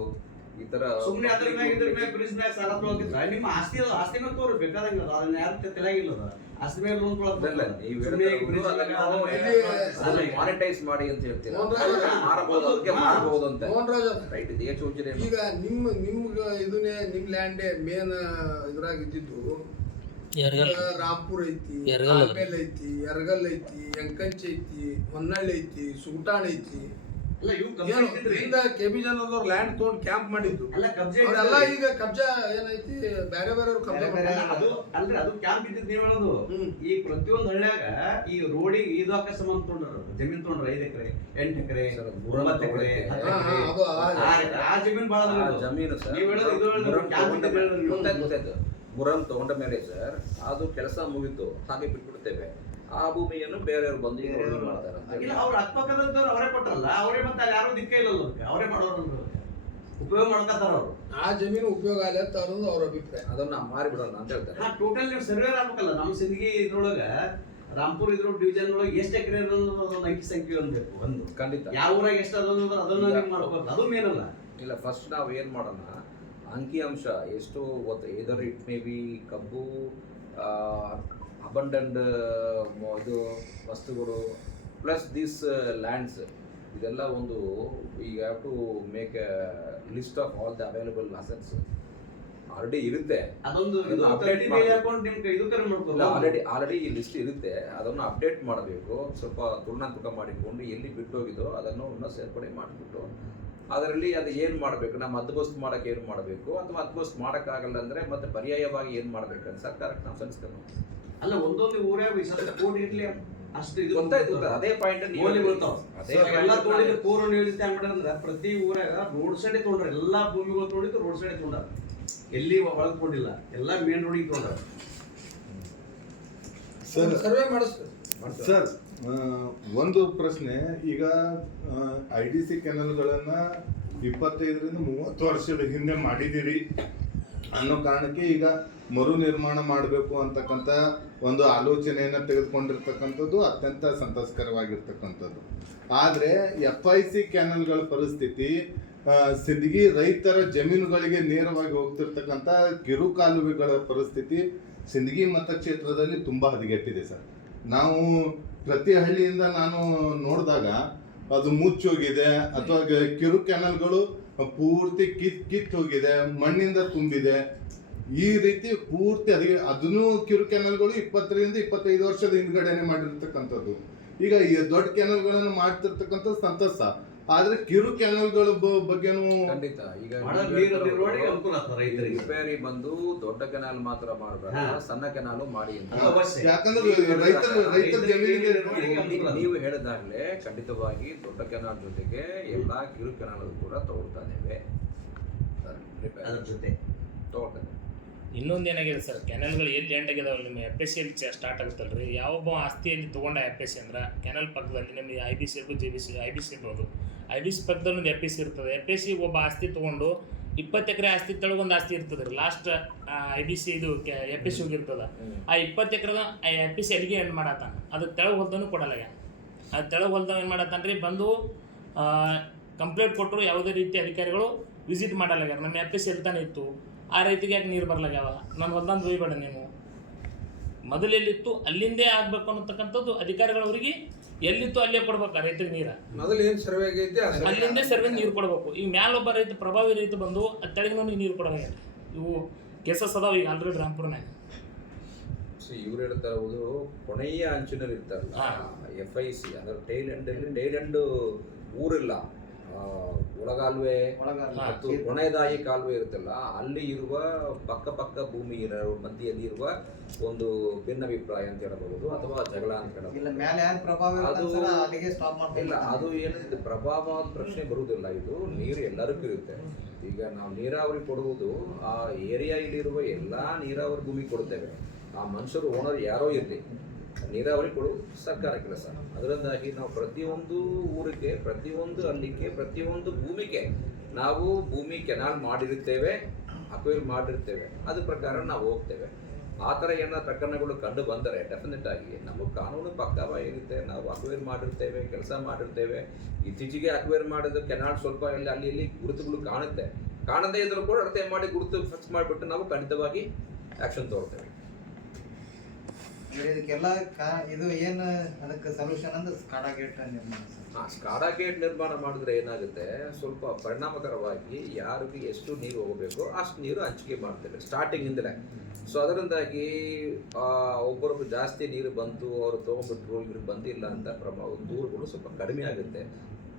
ಈ ತರ ಸುಮ್ಮನೆ ಅದ್ರ ಮ್ಯಾಗ ಇದ್ರ ಮ್ಯಾಗ ಬ್ರಿಡ್ಜ್ ಮ್ಯಾಗ ಸಾಲ ತೊಗೊಳಕಿದ್ರ ನಿಮ್ಮ ಆಸ್ತಿ ಅದು ಆಸ್ತಿ ಮೇಲೆ ತೋರಿ ಬೇಕಾದಂಗ ಅದನ್ನ ಯಾರು ತಿಳಿಯಾಗಿಲ್ಲ ಅದ. ಆಸ್ತಿ ಮೇಲೆ ಲೋನ್ ನೀವು ಮಾನಿಟೈಸ್ ಮಾಡಿ ಅಂತ ಹೇಳ್ತೀರಾ? ಹೌದು. ಮಾರಬಹುದು ಅದಕ್ಕೆ ಮಾರಬಹುದು ಅಂತ. ರೈಟ್ ಇದೇ ಯೋಚನೆ ಈಗ ನಿಮ್ಮ ನಿಮ್ಗ ಇದನ್ನೇ ನಿಮ್ಮ ಲ್ಯಾಂಡೇ ಮೇನ್ ಇದ್ರಾಗ ಇದ್ದಿದ್ದು ಎರಗಲ್. ರಾಂಪುರ್ ಐತಿ ಯರಗಲ್ ಐತಿ ಯರಗಲ್ ಐತಿ ಎಂಕಂಚ್ ಐತಿ ಹೊನ್ನಳ್ಳಿ ಐತಿ ಸುಗಟಾಣ್ ಐತಿ. ಹಿಂದ ಜನದವ್ರು ಲ್ಯಾಂಡ್ ತಗೊಂಡ್ ಕ್ಯಾಂಪ್ ಮಾಡಿದ್ರು ಅಲ್ಲ. ಈಗ ಕಬ್ಜಾ ಏನೈತಿ ಬೇರೆ ಬೇರೆ ಅದು ಅಲ್ರಿ ಅದು ಕ್ಯಾಂಪ್ ಇದ್ದಿದ್ ನೀವು ಹೇಳೋದು. ಈ ಪ್ರತಿಯೊಂದು ಹಳ್ಳ್ಯಾಗ ಈ ರೋಡಿಗೆ ಇದು ಸಂಬಂಧ ತೊಗೊಂಡ್ರ ಜಮೀನ್ ತೊಗೊಂಡ್ರ ಐದ್ ಎಕರೆ ಎಂಟ್ ಎಕರೆ ಒಂಬತ್ತು ಎಕರೆ ಆ- ಜಮೀನ್. ಇದು. ಜಮೀನು ಸರ್. ನೀವು ಹೇಳೋದು ಇದು ಹೇಳೋದು. ಗೊತ್ತಾಯ್ತು ತಗೊಂಡ ಮೇಲೆ ಸರ್. ಅದು ಕೆಲಸ ಮುಗಿತು. ಹಾಗೆ ಬಿಟ್ಬಿಡ್ತೇವೆ. ಆ ಭೂಮಿಯನ್ನು ಬೇರೆಯವರು ಬಂದು ಮಾಡ್ತಾರೆ. ಅವ್ರ ಅಕ್ಕಪಕ್ಕದಂತವ್ರು ಅವರೇ ಕೊಟ್ಟರಲ್ಲ ಅವರೇ ಮತ್ತೆ ಅಲ್ಲಿ ಯಾರು ದಿಕ್ಕ ಇಲ್ಲ ಅವರೇ ಮಾಡೋರು ಉಪಯೋಗ ಮಾಡ್ಕೊತಾರ ಅವರು. ಆ ಜಮೀನು ಉಪಯೋಗ ಆಗಲ್ಲ ಅಂತ ಅನ್ನೋದು ಅವ್ರ ಅಭಿಪ್ರಾಯ. ಅದನ್ನ ಮಾರಿ ಬಿಡೋಣ ಅಂತ ಹೇಳ್ತಾರೆ. ಹಾ ಟೋಟಲ್ ನೀವು ಸರ್ವೇ ಆಗ್ಬೇಕಲ್ಲ ನಮ್ಮ ಸಿಂದಗಿ ಇದ್ರೊಳಗ ರಾಮ್ಪುರ್ ಇದ್ರ ಡಿವಿಜನ್ ಒಳಗೆ ಎಷ್ಟು ಎಕರೆ ಅನ್ನೋದು ಒಂದು ಅಂಕಿ ಸಂಖ್ಯೆ ಅನ್ಬೇಕು ಒಂದು. ಖಂಡಿತ. ಯಾವ ಊರಾಗ ಎಷ್ಟು ಅದನ್ನ ಅದನ್ನ ನೀವು ಮಾಡ್ಬೇಕು ಅದು ಮೇನಲ್ಲ ಅಲ್ಲ. ಇಲ್ಲ ಫಸ್ಟ್ ನಾವು ಏನು ಮಾಡೋಣ ಅಂಕಿ ಅಂಶ ಎಷ್ಟು ಇದರ್ ಇಟ್ ಮೇ ಬಿ ಕಬ್ಬು ಅಬಂಡಂಡ್ ಇದು ವಸ್ತುಗಳು ಪ್ಲಸ್ ದೀಸ್ ಲ್ಯಾಂಡ್ಸ್ ಇದೆಲ್ಲ ಒಂದು ಈಗ have to make list of all the available assets already ಇರುತ್ತೆ. ಅದೊಂದು ಆಲ್ರೆಡಿ ಆಲ್ರೆಡಿ ಈ ಲಿಸ್ಟ್ ಇರುತ್ತೆ. ಅದನ್ನು ಅಪ್ಡೇಟ್ ಮಾಡಬೇಕು. ಸ್ವಲ್ಪ ತುಲನಾತ್ಮಕ ಮಾಡಿಕೊಂಡು ಎಲ್ಲಿ ಬಿಟ್ಟೋಗಿದೋ ಅದನ್ನು ಇನ್ನೂ ಸೇರ್ಪಡೆ ಮಾಡಿಬಿಟ್ಟು ಅದರಲ್ಲಿ ಅದು ಏನು ಮಾಡಬೇಕು? ನಮ್ಮ ಹದ್ದುಬಸ್ತು ಮಾಡೋಕೆ ಏನು ಮಾಡಬೇಕು? ಅಥವಾ ಹದ್ದುಬಸ್ತು ಮಾಡೋಕ್ಕಾಗಲ್ಲ ಅಂದರೆ ಮತ್ತೆ ಪರ್ಯಾಯವಾಗಿ ಏನು ಮಾಡಬೇಕು ಅಂತ ಸರ್ಕಾರಕ್ಕೆ ನಾವು ಸಲ್ಲಿಸ್ತೇವೆ. ಅಲ್ಲ ಒಂದೊಂದು ಊರಾಗ ಈ ಸಲ ಕೋಟಿ ಇರ್ಲಿ ಅಷ್ಟು ಇದು ಗೊತ್ತಾಯ್ತು. ಅದೇ ಪಾಯಿಂಟ್ ಮೌಲ್ಯ ಬೀಳ್ತಾವ ಅದೇ ಎಲ್ಲ ತೊಗೊಂಡಿದ್ದು ಪೂರ್ವ ನಿಯೋಜಿತ ಅಂದ್ರೆ ಪ್ರತಿ ಊರಾಗ ರೋಡ್ ಸೈಡ್ ತೊಗೊಂಡ್ರ ಎಲ್ಲಾ ಭೂಮಿಗಳು ತೊಗೊಂಡಿದ್ದು ರೋಡ್ ಸೈಡ್ ತೊಗೊಂಡಾರ. ಎಲ್ಲಿ ಒಳಗ್ ಕೊಟ್ಟಿಲ್ಲ ಎಲ್ಲಾ ಮೇನ್ ರೋಡಿಗೆ ತೊಗೊಂಡಾರ. ಸರ್ ಸರ್ವೆ ಮಾಡಿಸ್ಬೇಕು ಸರ್ ಆ, ಒಂದು ಪ್ರಶ್ನೆ ಈಗ ಐ ಡಿ ಸಿ ಕೆನಲ್ಗಳನ್ನ ಇಪ್ಪತ್ತೈದರಿಂದ ಮೂವತ್ತು ವರ್ಷದ ಹಿಂದೆ ಮಾಡಿದಿರಿ ಅನ್ನೋ ಕಾರಣಕ್ಕೆ ಈಗ ಮರು ನಿರ್ಮಾಣ ಮಾಡಬೇಕು ಅಂತಕ್ಕಂಥ ಒಂದು ಆಲೋಚನೆಯನ್ನು ತೆಗೆದುಕೊಂಡಿರ್ತಕ್ಕಂಥದ್ದು ಅತ್ಯಂತ ಸಂತಸಕರವಾಗಿರ್ತಕ್ಕಂಥದ್ದು. ಆದರೆ ಎಫ್ ಐ ಸಿ ಕ್ಯಾನಲ್ಗಳ ಪರಿಸ್ಥಿತಿ ಸಿದ್ಗಿ ರೈತರ ಜಮೀನುಗಳಿಗೆ ನೇರವಾಗಿ ಹೋಗ್ತಿರ್ತಕ್ಕಂಥ ಕಿರು ಕಾಲುವೆಗಳ ಪರಿಸ್ಥಿತಿ ಸಿಂದಗಿ ಮತಕ್ಷೇತ್ರದಲ್ಲಿ ತುಂಬ ಹದಗೆಟ್ಟಿದೆ ಸರ್. ನಾವು ಪ್ರತಿ ಹಳ್ಳಿಯಿಂದ ನಾನು ನೋಡಿದಾಗ ಅದು ಮುಚ್ಚೋಗಿದೆ ಅಥವಾ ಕಿರು ಕೆನಲ್ಗಳು ಪೂರ್ತಿ ಕಿತ್ ಕಿತ್ ಹೋಗಿದೆ, ಮಣ್ಣಿಂದ ತುಂಬಿದೆ. ಈ ರೀತಿ ಪೂರ್ತಿ ಅದಕ್ಕೆ ಅದನ್ನು ಕಿರು ಕೆನಲ್ಗಳು ಇಪ್ಪತ್ತರಿಂದ ಇಪ್ಪತ್ತೈದು ವರ್ಷದ ಹಿಂದ್ಗಡೆನೆ ಮಾಡಿರ್ತಕ್ಕಂಥದ್ದು. ಈಗ ದೊಡ್ಡ ಕೆನಲ್ಗಳನ್ನು ಮಾಡ್ತಿರ್ತಕ್ಕಂಥ ಸಂತಸ. ಆದ್ರೆ ಕಿರು ಕೆನಲ್ಗಳ ಗಳ ಬಗ್ಗೆನೂ ಖಂಡಿತ. ಈಗ ರಿಪೇರಿ ಬಂದು ದೊಡ್ಡ ಕೆನಾಲ್ ಮಾತ್ರ ಮಾಡಬೇಡ. ಸಣ್ಣ ಕೆನಾಲು ಮಾಡಿ ಅಂತ. ನೀವು- ಹೇಳಿದಾಗಲೇ ಖಂಡಿತವಾಗಿ ದೊಡ್ಡ ಕೆನಾಲ್ ಜೊತೆಗೆ ಎಲ್ಲಾ ಕಿರು ಕೆನಾಲ್ ಕೂಡ ತಗೊಳ್ತಾನೇವೆ ಅದ್ರ ಜೊತೆ. ತಗೊಳ್ತಾ ಇನ್ನೊಂದು ಏನಾಗಿದೆ ಸರ್? ಕೆನಲ್ಗಳು ಎಲ್ಲಿ ಎಂಡ್ ಆಗಿದಾವಲ್ಲ ನಿಮ್ಮ ಎಫ್ ಎಸ್ ಸಿ ಅಲ್ಲಿ ಸ್ಟಾರ್ಟ್ ಆಗುತ್ತಲ್ರಿ? ಯಾವೊಬ್ಬ ಆಸ್ತಿಯಲ್ಲಿ ತೊಗೊಂಡ ಎಫ್ ಎಸ್ ಸಿ ಅಂದ್ರೆ ಕೆನಲ್ ಪಕ್ಕದಲ್ಲಿ ನಿಮಗೆ ಐ ಬಿ ಸಿ ಇರ್ಬೋದು J B C I B C ಇರ್ಬೋದು. ಐ ಬಿ ಸಿ ಪಕ್ಕದಲ್ಲಿ ಒಂದು ಎಫ್ ಸಿ ಇರ್ತದೆ. ಎಫ್ ಎಸ್ ಸಿ ಒಬ್ಬ ಆಸ್ತಿ ತೊಗೊಂಡು ಇಪ್ಪತ್ತು ಎಕರೆ ಆಸ್ತಿ ತಳಗೆ ಒಂದು ಆಸ್ತಿ ಇರ್ತದೆ. ರೀ ಲಾಸ್ಟ್ ಐ ಬಿ ಸಿ ಇದು ಎಫ್ ಪಿ ಸಿ ಹೋಗಿರ್ತದ ಆ ಇಪ್ಪತ್ತು ಎಕರೆದ ಎಫ್ ಎಸ್ ಸಿ ಅಲ್ಲಿಗೆ ಏನು ಮಾಡತ್ತಾನ ಅದು ತೆಳಗೆ ಹೊಲ್ದನು ಕೊಡಲ್ಲ ಅದು ತೆಳಗೆ ಹೊಲ್ದಾಗ ಏನು ಮಾಡತ್ತಾನ ರೀ ಬಂದು ಕಂಪ್ಲೇಂಟ್ ಕೊಟ್ಟರು ಯಾವುದೇ ರೀತಿ ಅಧಿಕಾರಿಗಳು ವಿಸಿಟ್ ಮಾಡಲ್ಲಾಗ್ಯಾರ ನಮ್ಮ ಎಫ್ ಎಸ್ ಸಿ ಎಲ್ತಾನೆ ಇತ್ತು. ಆ ರೈತಿಗೆ ಯಾಕೆ ನೀರು ಬರ್ಲಾಗ್ಯಾವ ನನ್ನ ಹೊಲ್ದಾನ ಒಯ್ಬೇಡ ನೀನು ಮೊದಲು ಎಲ್ಲಿತ್ತು ಅಲ್ಲಿಂದೇ ಆಗ್ಬೇಕು ಅನ್ನತಕ್ಕಂಥದ್ದು ಅಧಿಕಾರಿಗಳವರಿಗೆ ಎಲ್ಲಿತ್ತು ಅಲ್ಲೇ ಕೊಡ್ಬೇಕು ಆ ರೈತರಿಗೆ ನೀರ. ಮೊದಲು ಏನು ಸರ್ವೆ ಆಗೈತಿ ಸರ್ವೆ ಅಲ್ಲಿಂದೇ ಸರ್ವೆ ನೀರು ಕೊಡಬೇಕು. ಈಗ ಮ್ಯಾಲೊಬ್ಬ ರೈತ ಪ್ರಭಾವಿ ರೈತ ಬಂದು ತೆಳಗಿನ ನೀರು ಕೊಡೋಂಗಿಲ್ಲ ಇವು ಕೆಸಸ್ ಅದಾವ ಈಗ ಆಲ್ರೆಡಿ ರಾಮ್ಪುರ್ನಾಗ. ಸೊ ಇವ್ರು ಹೇಳ್ತಾ ಹೌದು ಕೊನೆಯ ಅಂಚಿನಲ್ಲಿ ಇರ್ತಾರಲ್ಲ ಎಫ್ ಐ ಸಿ ಅಂದ್ರೆ ಟೈಲ್ ಎಂಡ್ ಟೈಲ್ ಎಂಡ್ ಊರಿಲ್ಲ. ಒಳಗಾಲುವೆ ಒಳಗಾಲ ಮತ್ತು ಕೊನೆದಾಯಿ ಕಾಲುವೆ ಇರುತ್ತಲ್ಲ ಅಲ್ಲಿ ಇರುವ ಪಕ್ಕ ಪಕ್ಕ ಭೂಮಿ ಮಧ್ಯದಲ್ಲಿ ಇರುವ ಒಂದು ಭಿನ್ನಾಭಿಪ್ರಾಯ ಅಂತ ಹೇಳಬಹುದು ಅಥವಾ ಜಗಳ ಅಂತ ಹೇಳಬಹುದು. ಇಲ್ಲ ಅದು ಏನಿದೆ ಪ್ರಭಾವ ಪ್ರಶ್ನೆ ಬರುವುದಿಲ್ಲ ಇದು ನೀರು ಎಲ್ಲರಿಗೂ ಇರುತ್ತೆ. ಈಗ ನಾವು ನೀರಾವರಿ ಕೊಡುವುದು ಆ ಏರಿಯಾ ಇಲ್ಲಿರುವ ಎಲ್ಲಾ ನೀರಾವರಿ ಭೂಮಿ ಕೊಡುತ್ತೇವೆ. ಆ ಮನುಷ್ಯರು ಓನರ್ ಯಾರೋ ಇರಲಿ ನೀರಾವರಿ ಕೊಡುವುದು ಸರ್ಕಾರ ಕೆಲಸ. ಅದರಿಂದಾಗಿ ನಾವು ಪ್ರತಿಯೊಂದು ಊರಿಗೆ, ಪ್ರತಿಯೊಂದು ಹಳ್ಳಿಗೆ, ಪ್ರತಿಯೊಂದು ಭೂಮಿಗೆ ನಾವು ಭೂಮಿ ಕೆನಾಲ್ ಮಾಡಿರುತ್ತೇವೆ, ಅಕ್ವೈರ್ ಮಾಡಿರ್ತೇವೆ ಅದ್ರ ಪ್ರಕಾರ ನಾವು ಹೋಗ್ತೇವೆ. ಆ ಥರ ಏನಾದ್ರು ಪ್ರಕರಣಗಳು ಕಂಡು ಬಂದರೆ ಡೆಫಿನೆಟ್ ಆಗಿ ನಮ್ಮ ಕಾನೂನು ಪಕ್ಕವಾಗಿರುತ್ತೆ ನಾವು ಅಕ್ವೇರ್ ಮಾಡಿರ್ತೇವೆ ಕೆಲಸ ಮಾಡಿರ್ತೇವೆ ಇತ್ತೀಚೆಗೆ ಅಕ್ವೈರ್ ಮಾಡಿದ ಕೆನಾಲ್ ಸ್ವಲ್ಪ ಇಲ್ಲಿ ಅಲ್ಲಿ ಇಲ್ಲಿ ಗುರುತುಗಳು ಕಾಣುತ್ತೆ. ಕಾಣದೇ ಇದ್ರೂ ಕೂಡ ಅಳತೆ ಮಾಡಿ ಗುರುತು ಫಿಕ್ಸ್ ಮಾಡಿಬಿಟ್ಟು ನಾವು ಖಂಡಿತವಾಗಿ ಆ್ಯಕ್ಷನ್ ತಗೊಳ್ತೇವೆ ಇದಕ್ಕೆಲ್ಲ ಕಾ- ಇದು ಏನು ಅದಕ್ಕೆ ಸೊಲ್ಯೂಷನ್ ಅಂದ್ರೆ ಸ್ಕಾಡಾ ಗೇಟ್ ನಿರ್ಮಾಣ ಆ ಸ್ಕಾಡಾ ಗೇಟ್ ನಿರ್ಮಾಣ ಮಾಡಿದ್ರೆ ಏನಾಗುತ್ತೆ? ಸ್ವಲ್ಪ ಪರಿಣಾಮಕರವಾಗಿ ಯಾರಿಗೆ ಎಷ್ಟು ನೀರು ಹೋಗಬೇಕು ಅಷ್ಟು ನೀರು ಹಂಚಿಕೆ ಮಾಡ್ತೇವೆ ಸ್ಟಾರ್ಟಿಂಗಿಂದಲೇ ಸೊ ಅದರಿಂದಾಗಿ ಆ, ಒಬ್ಬರೊಬ್ರು ಜಾಸ್ತಿ ನೀರು ಬಂತು ಅವರು ತೊಗೊಂಡ್ಬಿಟ್ರು ಇವ್ರು ಬಂದಿಲ್ಲ ಅಂತ ಪ್ರಮಾಣ ದೂರುಗಳು ಸ್ವಲ್ಪ ಕಡಿಮೆ ಆಗುತ್ತೆ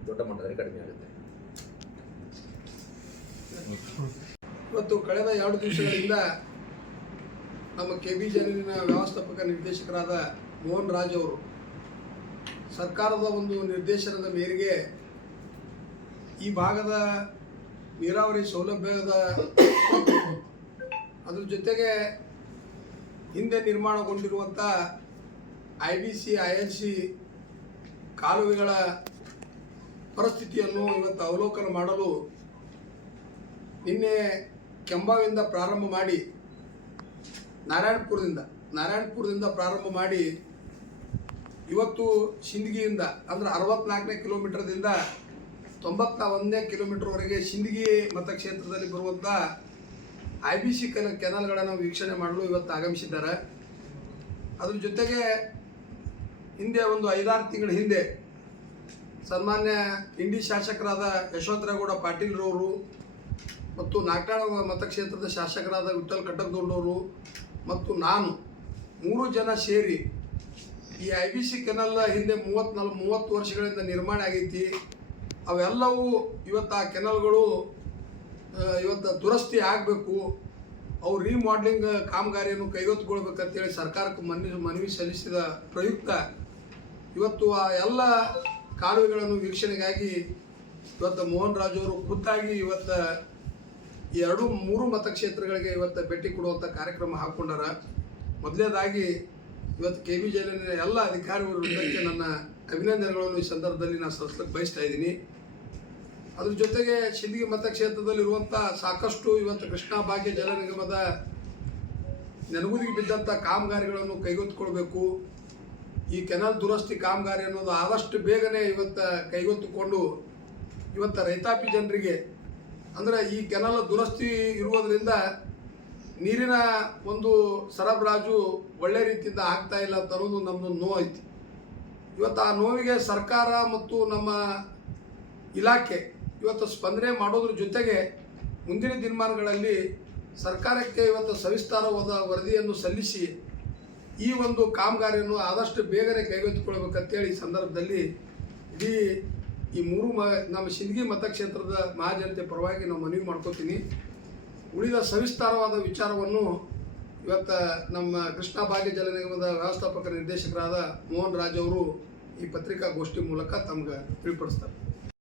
ದೊಡ್ಡ ಮಟ್ಟದಲ್ಲಿ ಕಡಿಮೆ ಆಗುತ್ತೆ. ಇವತ್ತು ಕಳೆದ ಎರಡು ದಿವಸಗಳಿಂದ ನಮ್ಮ ಕೆ ಬಿ ಜನರಿನ ವ್ಯವಸ್ಥಾಪಕ ನಿರ್ದೇಶಕರಾದ ಮೋಹನ್ ರಾಜ್ ಅವರು. ಸರ್ಕಾರದ ಒಂದು ನಿರ್ದೇಶನದ ಮೇರೆಗೆ ಈ ಭಾಗದ ನೀರಾವರಿ ಸೌಲಭ್ಯದ ಅದ್ರ ಜೊತೆಗೆ ಹಿಂದೆ ನಿರ್ಮಾಣಗೊಂಡಿರುವಂಥ I B C I L C ಕಾಲುವೆಗಳ ಪರಿಸ್ಥಿತಿಯನ್ನು ಇವತ್ತು ಅವಲೋಕನ ಮಾಡಲು ನಿನ್ನೆ ಕೆಂಬಾವಿಂದ ಪ್ರಾರಂಭ ಮಾಡಿ ನಾರಾಯಣಪುರದಿಂದ ನಾರಾಯಣಪುರದಿಂದ ಪ್ರಾರಂಭ ಮಾಡಿ ಇವತ್ತು ಸಿಂದಗಿಯಿಂದ ಅಂದ್ರೆ ಅರವತ್ನಾಲ್ಕನೇ ಕಿಲೋಮೀಟರ್ದಿಂದ ತೊಂಬತ್ತ ಒಂದನೇ ಕಿಲೋಮೀಟರ್ವರೆಗೆ ಸಿಂದಗಿ ಮತಕ್ಷೇತ್ರದಲ್ಲಿ ಬರುವಂಥ ಐ ಬಿ ಸಿ ಕೆಲ ಕೆನಲ್ಗಳನ್ನು ವೀಕ್ಷಣೆ ಮಾಡಲು ಇವತ್ತು ಆಗಮಿಸಿದ್ದಾರೆ. ಅದ್ರ ಜೊತೆಗೆ ಹಿಂದೆ ಒಂದು ಐದಾರು ತಿಂಗಳ ಹಿಂದೆ ಸನ್ಮಾನ್ಯ ಇಂಡಿ ಶಾಸಕರಾದ ಯಶವಂತರಾಗೌಡ ಪಾಟೀಲ್ರವರು ಮತ್ತು ನಾಗಠಾಣ ಮತಕ್ಷೇತ್ರದ ಶಾಸಕರಾದ ವಿಠಲ್ ಕಟ್ಟಕದೊಡ್ಡವರು ಮತ್ತು ನಾನು ಮೂರು ಜನ ಸೇರಿ ಈ ಐ ಬಿ ಸಿ ಕೆನಲ್ ಹಿಂದೆ ಮೂವತ್ನಾಲ್ಕು ಮೂವತ್ತು ವರ್ಷಗಳಿಂದ ನಿರ್ಮಾಣ ಆಗೈತಿ. ಅವೆಲ್ಲವೂ ಇವತ್ತು ಆ ಕೆನಲ್ಗಳು ಇವತ್ತು ದುರಸ್ತಿ ಆಗಬೇಕು. ಅವು ರೀಮಾಡ್ಲಿಂಗ್ ಕಾಮಗಾರಿಯನ್ನು ಕೈಗೆತ್ತಿಕೊಳ್ಬೇಕಂತೇಳಿ ಸರ್ಕಾರಕ್ಕೆ ಮನವಿ ಮನವಿ ಸಲ್ಲಿಸಿದ ಪ್ರಯುಕ್ತ ಇವತ್ತು ಆ ಎಲ್ಲ ಕಾಲುವೆಗಳನ್ನು ವೀಕ್ಷಣೆಗಾಗಿ ಇವತ್ತು ಮೋಹನ್ ರಾಜ್ ಅವರು ಖುದ್ದಾಗಿ ಇವತ್ತು ಎರಡು ಮೂರು ಮತಕ್ಷೇತ್ರಗಳಿಗೆ ಇವತ್ತು ಭೇಟಿ ಕೊಡುವಂಥ ಕಾರ್ಯಕ್ರಮ ಹಾಕ್ಕೊಂಡಾರ. ಮೊದಲನೇದಾಗಿ ಇವತ್ತು ಕೆ ಬಿ ಜೈಲಿನ ಎಲ್ಲ ಅಧಿಕಾರಿಗಳ ವೃಂದಕ್ಕೆ ನನ್ನ ಅಭಿನಂದನೆಗಳನ್ನು ಈ ಸಂದರ್ಭದಲ್ಲಿ ನಾನು ಸಲ್ಲಿಸಲಿಕ್ಕೆ ಬಯಸ್ತಾ ಇದ್ದೀನಿ. ಅದ್ರ ಜೊತೆಗೆ ಸಿಂದಗಿ ಮತಕ್ಷೇತ್ರದಲ್ಲಿರುವಂಥ ಸಾಕಷ್ಟು ಇವತ್ತು ಕೃಷ್ಣಾ ಭಾಗ್ಯ ಜಲ ನಿಗಮದ ನೆನಗುದಿಗೆ ಬಿದ್ದಂಥ ಕಾಮಗಾರಿಗಳನ್ನು ಕೈಗೆತ್ತಿಕೊಳ್ಬೇಕು. ಈ ಕೆನಲ್ ದುರಸ್ತಿ ಕಾಮಗಾರಿ ಅನ್ನೋದು ಆದಷ್ಟು ಬೇಗನೆ ಇವತ್ತು ಕೈಗೆತ್ತಿಕೊಂಡು ಇವತ್ತು ರೈತಾಪಿ ಜನರಿಗೆ ಅಂದರೆ ಈ ಕೆನಲ್ ದುರಸ್ತಿ ಇರುವುದರಿಂದ ನೀರಿನ ಒಂದು ಸರಬರಾಜು ಒಳ್ಳೆ ರೀತಿಯಿಂದ ಆಗ್ತಾ ಇಲ್ಲ ಅಂತ ಅನ್ನೋದು ನಮ್ಮದು ಐತಿ. ಇವತ್ತು ಆ ನೋವಿಗೆ ಸರ್ಕಾರ ಮತ್ತು ನಮ್ಮ ಇಲಾಖೆ ಇವತ್ತು ಸ್ಪಂದನೆ ಮಾಡೋದ್ರ ಜೊತೆಗೆ ಮುಂದಿನ ದಿನಮಾನಗಳಲ್ಲಿ ಸರ್ಕಾರಕ್ಕೆ ಇವತ್ತು ಸವಿಸ್ತಾರವಾದ ವರದಿಯನ್ನು ಸಲ್ಲಿಸಿ ಈ ಒಂದು ಕಾಮಗಾರಿಯನ್ನು ಆದಷ್ಟು ಬೇಗನೆ ಕೈಗೆತ್ತಿಕೊಳ್ಬೇಕಂತೇಳಿ ಈ ಸಂದರ್ಭದಲ್ಲಿ ಇಡೀ ಈ ಮೂರು ಮ, ನಮ್ಮ ಸಿಂದಗಿ ಮತಕ್ಷೇತ್ರದ ಮಹಾಜನತೆ ಪರವಾಗಿ ನಾವು ಮನವಿ ಮಾಡ್ಕೋತೀನಿ. ಉಳಿದ ಸವಿಸ್ತಾರವಾದ ವಿಚಾರವನ್ನು ಇವತ್ತು ನಮ್ಮ ಕೃಷ್ಣ ಭಾಗ್ಯ ಜಲ ನಿಗಮದ ವ್ಯವಸ್ಥಾಪಕ ನಿರ್ದೇಶಕರಾದ ಮೋಹನ್ ರಾಜ್ ಅವರು ಈ ಪತ್ರಿಕಾಗೋಷ್ಠಿ ಮೂಲಕ ತಮ್ಗೆ ತಿಳಿಪಡಿಸ್ತಾರೆ.